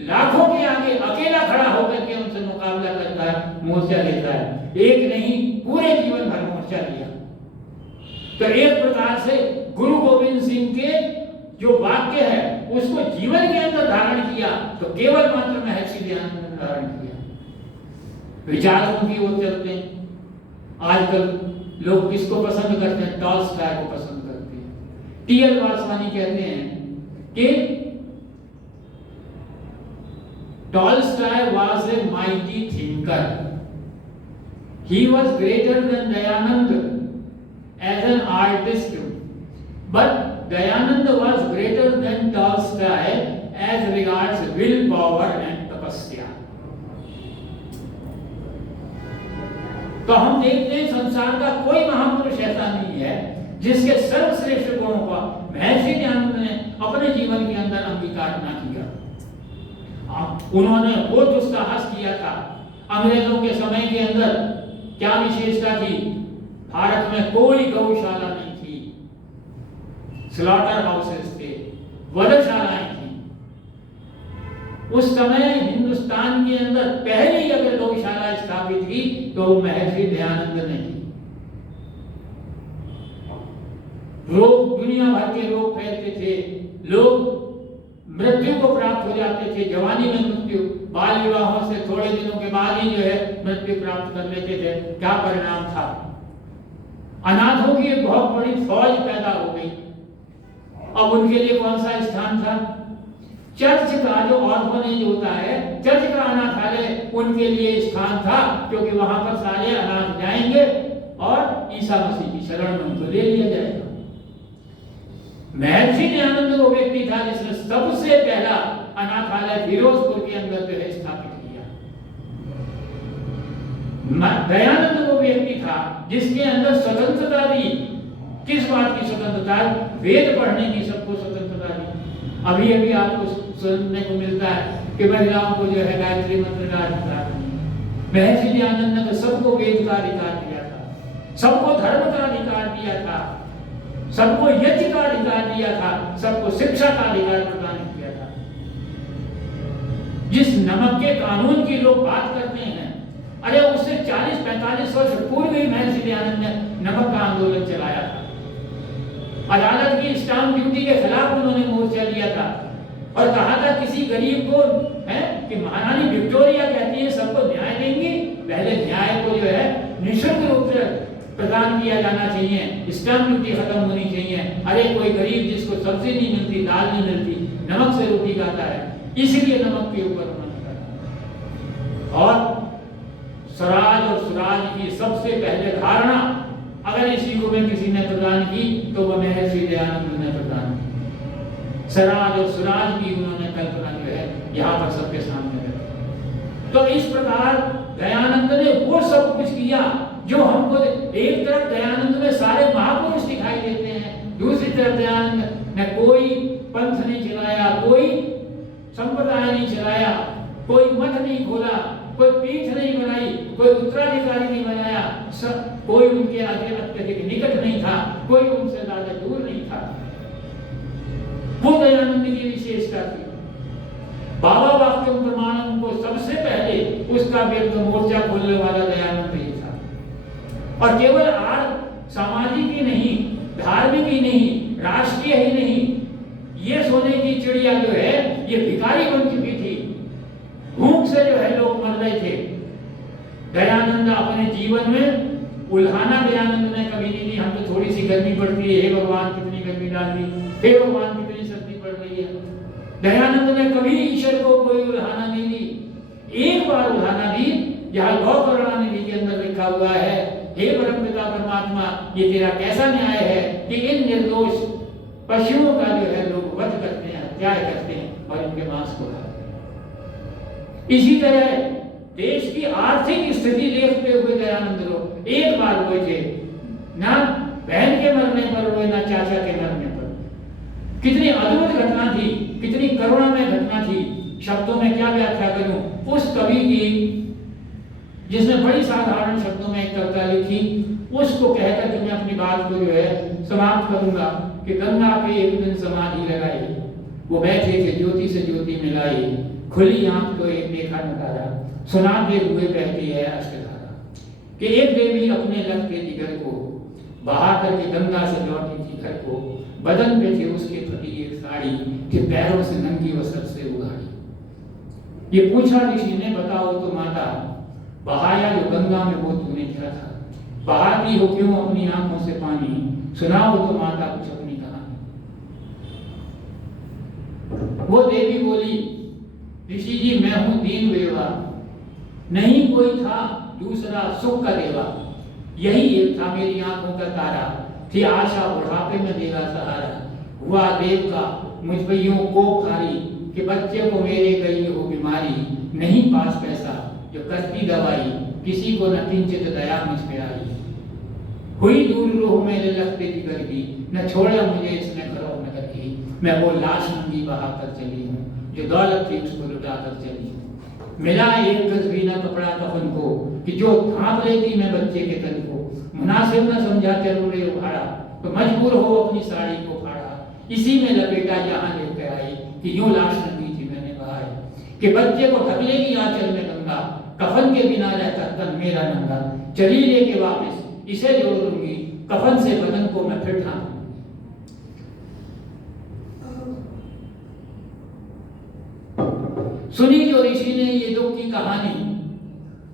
लाखों के आगे अकेला खड़ा होकर के उनसे मुकाबला करता है, मोर्चा लेता है। एक नहीं, पूरे जीवन भर मोर्चा लिया। तो एक प्रकार से गुरु गोविंद सिंह के जो वाक्य है उसको जीवन के अंदर धारण किया, तो केवल मात्र महर्षि दयानंद ने धारण किया। विचारों की ओर चलते हैं। आजकल लोग किसको पसंद करते हैं? टॉल्स्टॉय को पसंद करते हैं। टी.एल. वासवानी कहते हैं कि Tolstoy was a mighty thinker. He was greater than Dayanand as an artist, but Dayanand was greater than Tolstoy as regards willpower and tapasya. तो हम देखते हैं संसार का कोई महापुरुष ऐसा नहीं है जिसके सर्वश्रेष्ठ गुणों का महर्षि दयानंद ने अपने जीवन के अंदर अंगीकार न किया। उन्होंने वो जो साहस किया था, अंग्रेजों के समय के अंदर क्या विशेषता थी? भारत में कोई गौशाला नहीं थी, स्लॉटर हाउसेस थे, वधशालाएं थी। उस समय हिंदुस्तान के अंदर पहली अगर गौशाला स्थापित की तो महर्षि दयानंद ने की। रोग, दुनिया भर के रोग फैलते थे, लोग मृत्यु को प्राप्त हो जाते थे, जवानी में मृत्यु, बाल विवाहों से थोड़े दिनों के बाद ही जो है मृत्यु प्राप्त कर लेते थे। क्या परिणाम था? अनाथों की एक बहुत बड़ी फौज पैदा हो गई। अब उनके लिए कौन सा स्थान था? चर्च का जो ऑर्फनेज होता है, चर्च का अनाथालय उनके लिए स्थान था, क्योंकि वहां पर सारे अनाथ जाएंगे और ईसा मसीह की शरण में उनको ले लिया जाएगा। महर्षि दयानंद वो व्यक्ति था जिसने सबसे पहला अनाथालय फिरोजपुर के अंदर जो है स्थापित किया। दयानंद वो व्यक्ति था जिसके अंदर स्वतंत्रता दी। किस बात की स्वतंत्रता? वेद पढ़ने की सबको स्वतंत्रता दी। अभी अभी आपको सुनने को मिलता है कि महिलाओं को जो है गायत्री मंत्र का अधिकार नहीं। महर्षि दयानंद ने तो सबको वेद का अधिकार दिया था, सबको धर्म का अधिकार दिया था, सबको यज्ञ का अधिकार दिया था, सबको शिक्षा का अधिकार प्रदान किया था। जिस नमक के कानून की लोग बात करते हैं, अरे उससे 40-45 वर्ष पूर्व ही महर्षि दयानंद ने नमक का आंदोलन चलाया था। अदालत की स्टाम्प ड्यूटी के खिलाफ उन्होंने मोर्चा लिया था और कहा था किसी गरीब को है कि महारानी विक्टोरिया कहती है सबको न्याय देंगी, पहले न्याय को जो है निःशुल्क रूप से प्रदान किया जाना चाहिए, स्टाम्प ड्यूटी खत्म होनी चाहिए। अरे कोई गरीब जिसको सब्जी नहीं मिलती, दाल नहीं मिलती, नमक से रोटी खाता है, इसीलिए नमक के ऊपर उन्होंने कहा। और स्वराज और सुराज की सबसे पहले धारणा अगर इसी को में किसी ने प्रदान की तो वह महर्षि दयानंद ने प्रदान की। स्वराज और सुराज की उन्होंने कल्पना जो है यहाँ पर सबके सामने रखी। तो इस प्रकार दयानंद ने वो सब कुछ किया जो हमको एक तरफ दयानंद में सारे महापुरुष दिखाई देते हैं, दूसरी तरफ दयानंद ने कोई पंथ नहीं चलाया, कोई संप्रदाय नहीं चलाया, कोई मठ नहीं खोला, कोई पीठ नहीं बनाई, कोई उत्तराधिकारी नहीं बनाया, कोई उनके आगे अत्यधिक निकट नहीं था, कोई उनसे ज्यादा दूर नहीं था। वो दयानंद की विशेषता थी। बाबा वाक्यम प्रमाणम को सबसे पहले उसका विरुद्ध मोर्चा खोलने वाला दयानंद ही था। और केवल सामाजिक ही नहीं, धार्मिक ही नहीं, राष्ट्रीय ही नहीं, ये सोने की चिड़िया जो है ये भिखारी बन चुकी थी। भूख से जो है लोग मर रहे थे। दयानंद अपने जीवन में उल्हाना दयानंद ने कभी नहीं दी, हम तो थोड़ी सी गर्मी पड़ती है, हे भगवान कितनी गर्मी डाल दी, हे भगवान कितनी सर्दी पड़ रही है। दयानंद ने कभी ईश्वर को कोई उल्हाना नहीं दी। एक बार उल्हाना दी, जहाँ गौ करुणानिधि के अंदर लिखा हुआ है, हे परमपिता परमात्मा, ये तेरा कैसा न्याय है कि इन निर्दोष पशुओं का जो है लोग वध करते हैं, हत्या करते हैं और इनके मांस को खाते हैं। इसी तरह देश की आर्थिक स्थिति देखते हुए दयानंद लोग एक बार रोए थे, ना बहन के मरने पर रोए, ना चाचा के मरने पर। कितनी अद्भुत घटना थी, कितनी करुणामय घटना थी। शब्दों में क्या व्याख्या करूं उस कवि की, जिसने बड़ी साधारण शब्दों में एक कविता लिखी, उसको कहकर के मैं अपनी बात को जो है समाप्त करूंगा कि गंगा पे एक दिन समाधि लगाई, वो बैठे थे ज्योति से ज्योति मिलाई, खुली आंख तो एक देखा नजारा, सुनाते हुए बहती है अश्कधारा। कि एक देवी अपने लगते जिगर को बहा करके गंगा से लौटी थी घर को, बदन पे थी उसके फटी एक साड़ी कि पैरों से नंगी वो सर से उगाड़ी। ये पूछा ऋषि ने, बताओ तो माता, बहाया जो गंगा में वो तूने क्या था, बहाती हो क्यों अपनी आंखों से पानी, सुनाओ तो माता कुछ अपनी कहानी। वो देवी बोली, ऋषि जी मैं हूं दीन वेवा, नहीं कोई था दूसरा सुख का देवा, यही एक था मेरी आंखों का तारा, थी आशा बुढ़ापे में देगा सहारा, हुआ देव का मुझ पे यूं कोप खारी कि बच्चे को मेरे गई हो बीमारी, नहीं पास पैसा जो करती दवाई, किसी को न किंचित दया मुझ पे आई, हुई दूर रूह मेरे लगते जिगर की, न छोड़ा मुझे इसने खरो नगर की, मैं वो लाश नंगी बहा कर चली हूँ जो दौलत थी उसको लुटा कर चली हूँ। मिला एक गज भी न कपड़ा कफन को कि जो ढांप लेती मैं बच्चे के तन को, मुनासिब न समझा चरूरे उखाड़ा तो मजबूर हो अपनी साड़ी को फाड़ा, इसी में लपेटा जहां लेकर आई कि यूं लाश नंगी थी मैंने बहाई, कि बच्चे को ढक लेगी आंचल में गंगा, कफन के बिना रहता तन मेरा नंगा, चली लेके वापस इसे जोड़ लूंगी, कफन से बदन को मैं फिर ढांप। सुनी जो ऋषि ने ये दुख की कहानी,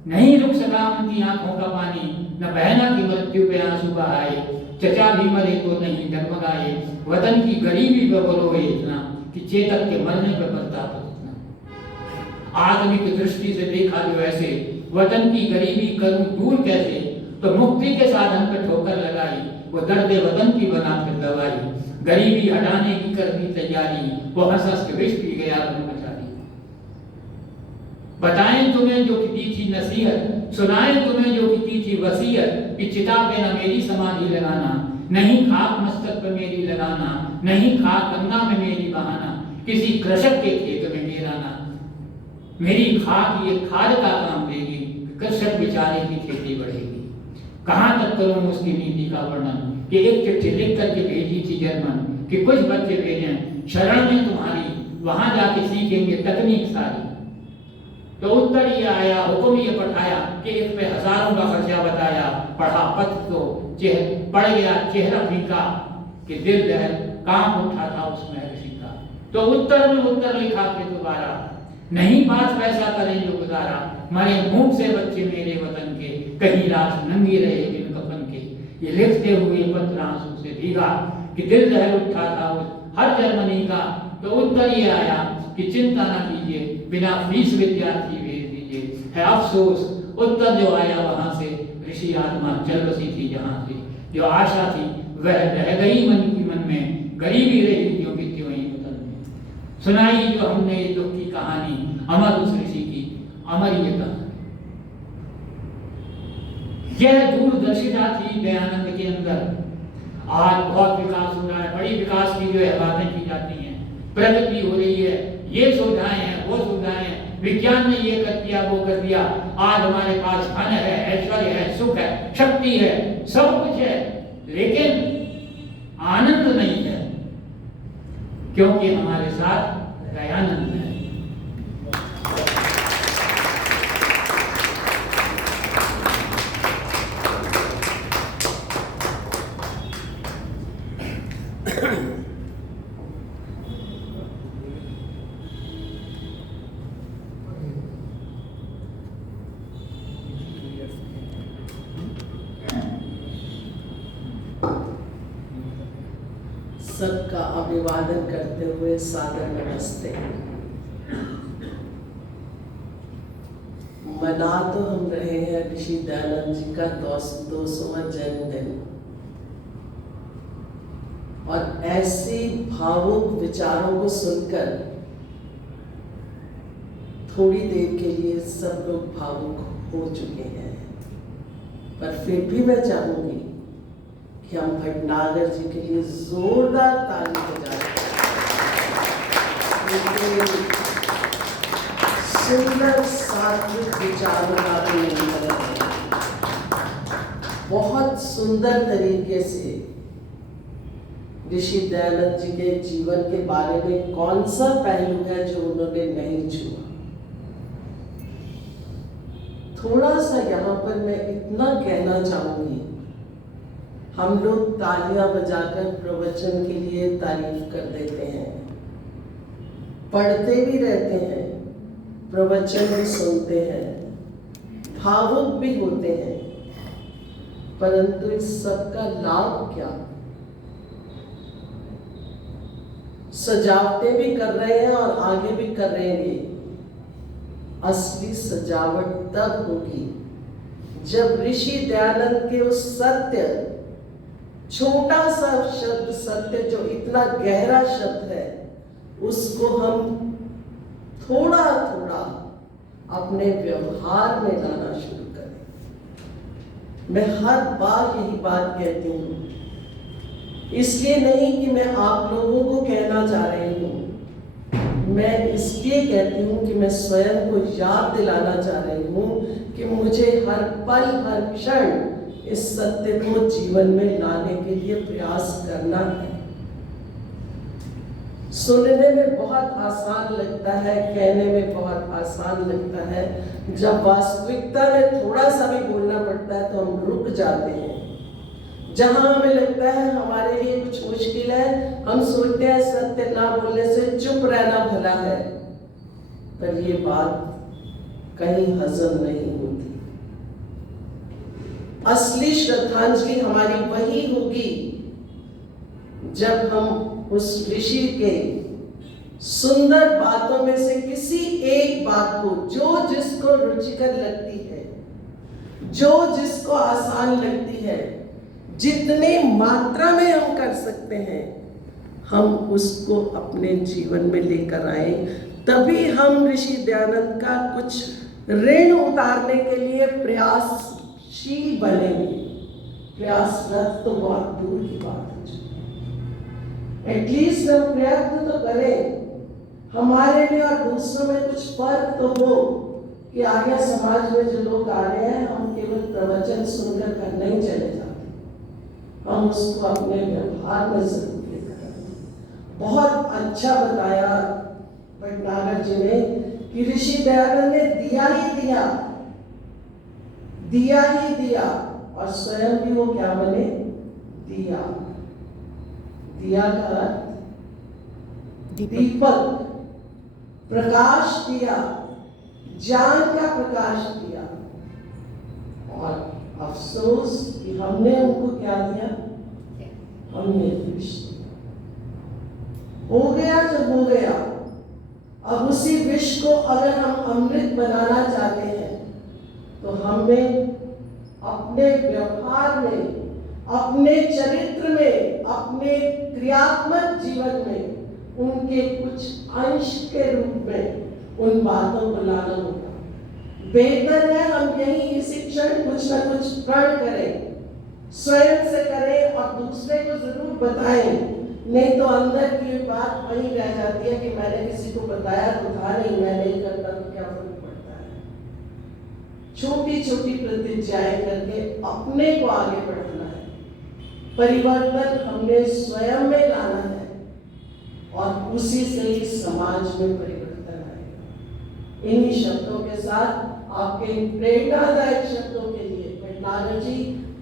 नहीं रुक सका उनकी आंखों का पानी, न बहना की मृत्यु पे आंसू बहाए, चचा भी मरे तो नहीं डगमगाए, वतन की गरीबी पे रोए इतना कि चेतक के मरने पे प्रताप इतना। आदमिक दृष्टि से देखा जो ऐसे, वतन की गरीबी करूं दूर कैसे, तो मुक्ति के साधन पे ठोकर लगाई, वो दर्द वतन की बना फिर दवाई, गरीबी हटाने की कर दी तैयारी, वो हंस हंस के विष पी गया बताएं तुम्हें जो की थी नसीहत, सुनाएं तुम्हें जो की थी वसीयत, कि चिता पे न मेरी समाधि लगाना, नहीं खाक मस्तक पे मेरी लगाना, नहीं खाक गंगा में मेरी बहाना, किसी कृषक के खेत में गिराना, मेरी खाक ये खाद का काम देगी, कृषक बेचारे की खेती बढ़ेगी। कहां तक करूं उसकी नीति का वर्णन कि एक चिट्ठी लिख करके भेजी थी जर्मन कि कुछ बच्चे भेजें शरण में तुम्हारी, वहां जाके सीखेंगे तकनीक सारी। तो उत्तर ये आया, हुक्म ये पठाया कि एक पे हजारों का खर्चा बताया, पढ़ा पत्र तो पड़ गया चेहरा फीका कि दिल दहल काम उठा था उसमें ऋषि का। तो उत्तर में उत्तर लिखा के दोबारा, नहीं पास पैसा करें जो गुजारा, मरे भूख से बच्चे मेरे वतन के, कहीं लाश नंगी रहे बिन कफन के। ये लिखते हुए पत्र आंसू से भीगा कि दिल दहल उठा था हर जर्मनी का। तो उत्तर ये आया कि चिंता ना कीजिए, बिना फीस विद्यार्थी भेज दीजिए। है अफसोस उत्तर जो आया वहां से, ऋषि आत्मा चल बसी थी जहां से, जो आशा थी वह रह गई मन की मन में, गरीबी रही जो कि त्यों ही वतन में। सुनाई जो हमने ये दुख की कहानी, अमर उस ऋषि की अमर ये कहानी। यह दूरदर्शिता थी दयानंद के अंदर। आज बहुत विकास हो रहा है, बड़ी विकास की जो है बातें की जाती हैं, प्रगति हो रही है, ये सुविधाएं हैं, वो सुविधाएं हैं, विज्ञान ने ये कर दिया, वो कर दिया, आज हमारे पास धन है, ऐश्वर्य है, सुख है, शक्ति है, सब कुछ है, लेकिन आनंद नहीं है, क्योंकि हमारे साथ दयानंद है। सबका अभिवादन करते हुए सादर नमस्ते। मना तो हम रहे हैं ऋषि दयानंद जी का 200वां जन्मदिन, और ऐसे भावुक विचारों को सुनकर थोड़ी देर के लिए सब लोग भावुक हो चुके हैं, पर फिर भी मैं चाहूंगी कि हम भटनागर जी के लिए जोरदार ताली बजाएं। सुंदर सात्विक विचारों का भी बहुत सुंदर तरीके से ऋषि दयानंद जी के जीवन के बारे में कौन सा पहलू है जो उन्होंने नहीं छुआ। थोड़ा सा यहाँ पर मैं इतना कहना चाहूंगी, हम लोग तालियां बजाकर प्रवचन के लिए तारीफ कर देते हैं, पढ़ते भी रहते हैं, प्रवचन भी सुनते हैं, भावुक भी होते हैं, परंतु इस सब का लाभ क्या? सजावटें भी कर रहे हैं और आगे भी कर रहे हैं। असली सजावट तब होगी जब ऋषि दयानंद के उस सत्य, छोटा सा शब्द सत्य जो इतना गहरा शब्द है, उसको हम थोड़ा थोड़ा अपने व्यवहार में लाना शुरू करें। मैं हर बार यही बात कहती हूँ, इसलिए नहीं कि मैं आप लोगों को कहना चाह रही हूँ, मैं इसलिए कहती हूँ कि मैं स्वयं को याद दिलाना चाह रही हूँ कि मुझे हर पल हर क्षण इस सत्य को जीवन में लाने के लिए प्रयास करना है। सुनने में बहुत आसान लगता है, कहने में बहुत आसान लगता है, जब वास्तविकता में थोड़ा सा भी बोलना पड़ता है तो हम रुक जाते हैं। जहां हमें लगता है हमारे लिए कुछ मुश्किल है, हम सोचते हैं सत्य ना बोलने से चुप रहना भला है, पर ये बात कहीं हजम नहीं होती। असली श्रद्धांजलि हमारी वही होगी जब हम उस ऋषि के सुंदर बातों में से किसी एक बात को, जो जिसको रुचिकर लगती है, जो जिसको आसान लगती है, जितनी मात्रा में हम कर सकते हैं, हम उसको अपने जीवन में लेकर आए, तभी हम ऋषि दयानंद का कुछ ऋण उतारने के लिए प्रयासशील बनेंगे। प्रयासरत तो बहुत दूर की बात है, एटलीस्ट हम प्रयत्न तो करें, हमारे में और दूसरों में कुछ फर्क तो हो कि आगे समाज में जो लोग आ रहे हैं, हम केवल प्रवचन सुनकर घर नहीं चले जाते, हम उसको अपने व्यवहार में जरूर लेकर आए। बहुत अच्छा बताया भटनागर जी ने कि ऋषि दयानंद ने दिया ही दिया, दिया ही दिया, और स्वयं भी वो क्या बने? दिया। दिया का अर्थ दीपक, प्रकाश दिया, ज्ञान का प्रकाश दिया। और अफसोस कि हमने उनको क्या दिया? हमने विष दिया। हो गया जो हो गया, अब उसी विष को अगर हम अमृत बनाना चाहते हैं तो हमें अपने व्यवहार में, अपने चरित्र में, अपने क्रियात्मक जीवन में उनके कुछ अंश के रूप में उन बातों को लाना होगा। बेहतर है हम यही इसी क्षण कुछ ना कुछ प्रण करें, स्वयं से करें और दूसरे को जरूर बताएं, नहीं तो अंदर की बात वही रह जाती है कि मैंने किसी को बताया तो था नहीं, मैं नहीं करता तो क्या फर्क पड़ता है। छोटी छोटी प्रतिज्ञाएं करके अपने को आगे बढ़ाना है। परिवर्तन हमने स्वयं में लाना है और उसी से ही समाज में परिवर्तन आएगा। इन्हीं शब्दों के साथ आपके प्रेरणादायक शब्दों के लिए मैं नागर जी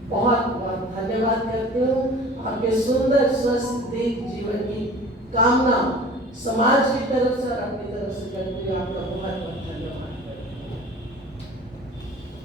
बहुत बहुत धन्यवाद करती हूँ। आपके सुंदर स्वस्थ दीर्घ जीवन की कामना समाज की तरफ से और अपनी तरफ से करती हूँ। आपका बहुत बहुत धन्यवाद।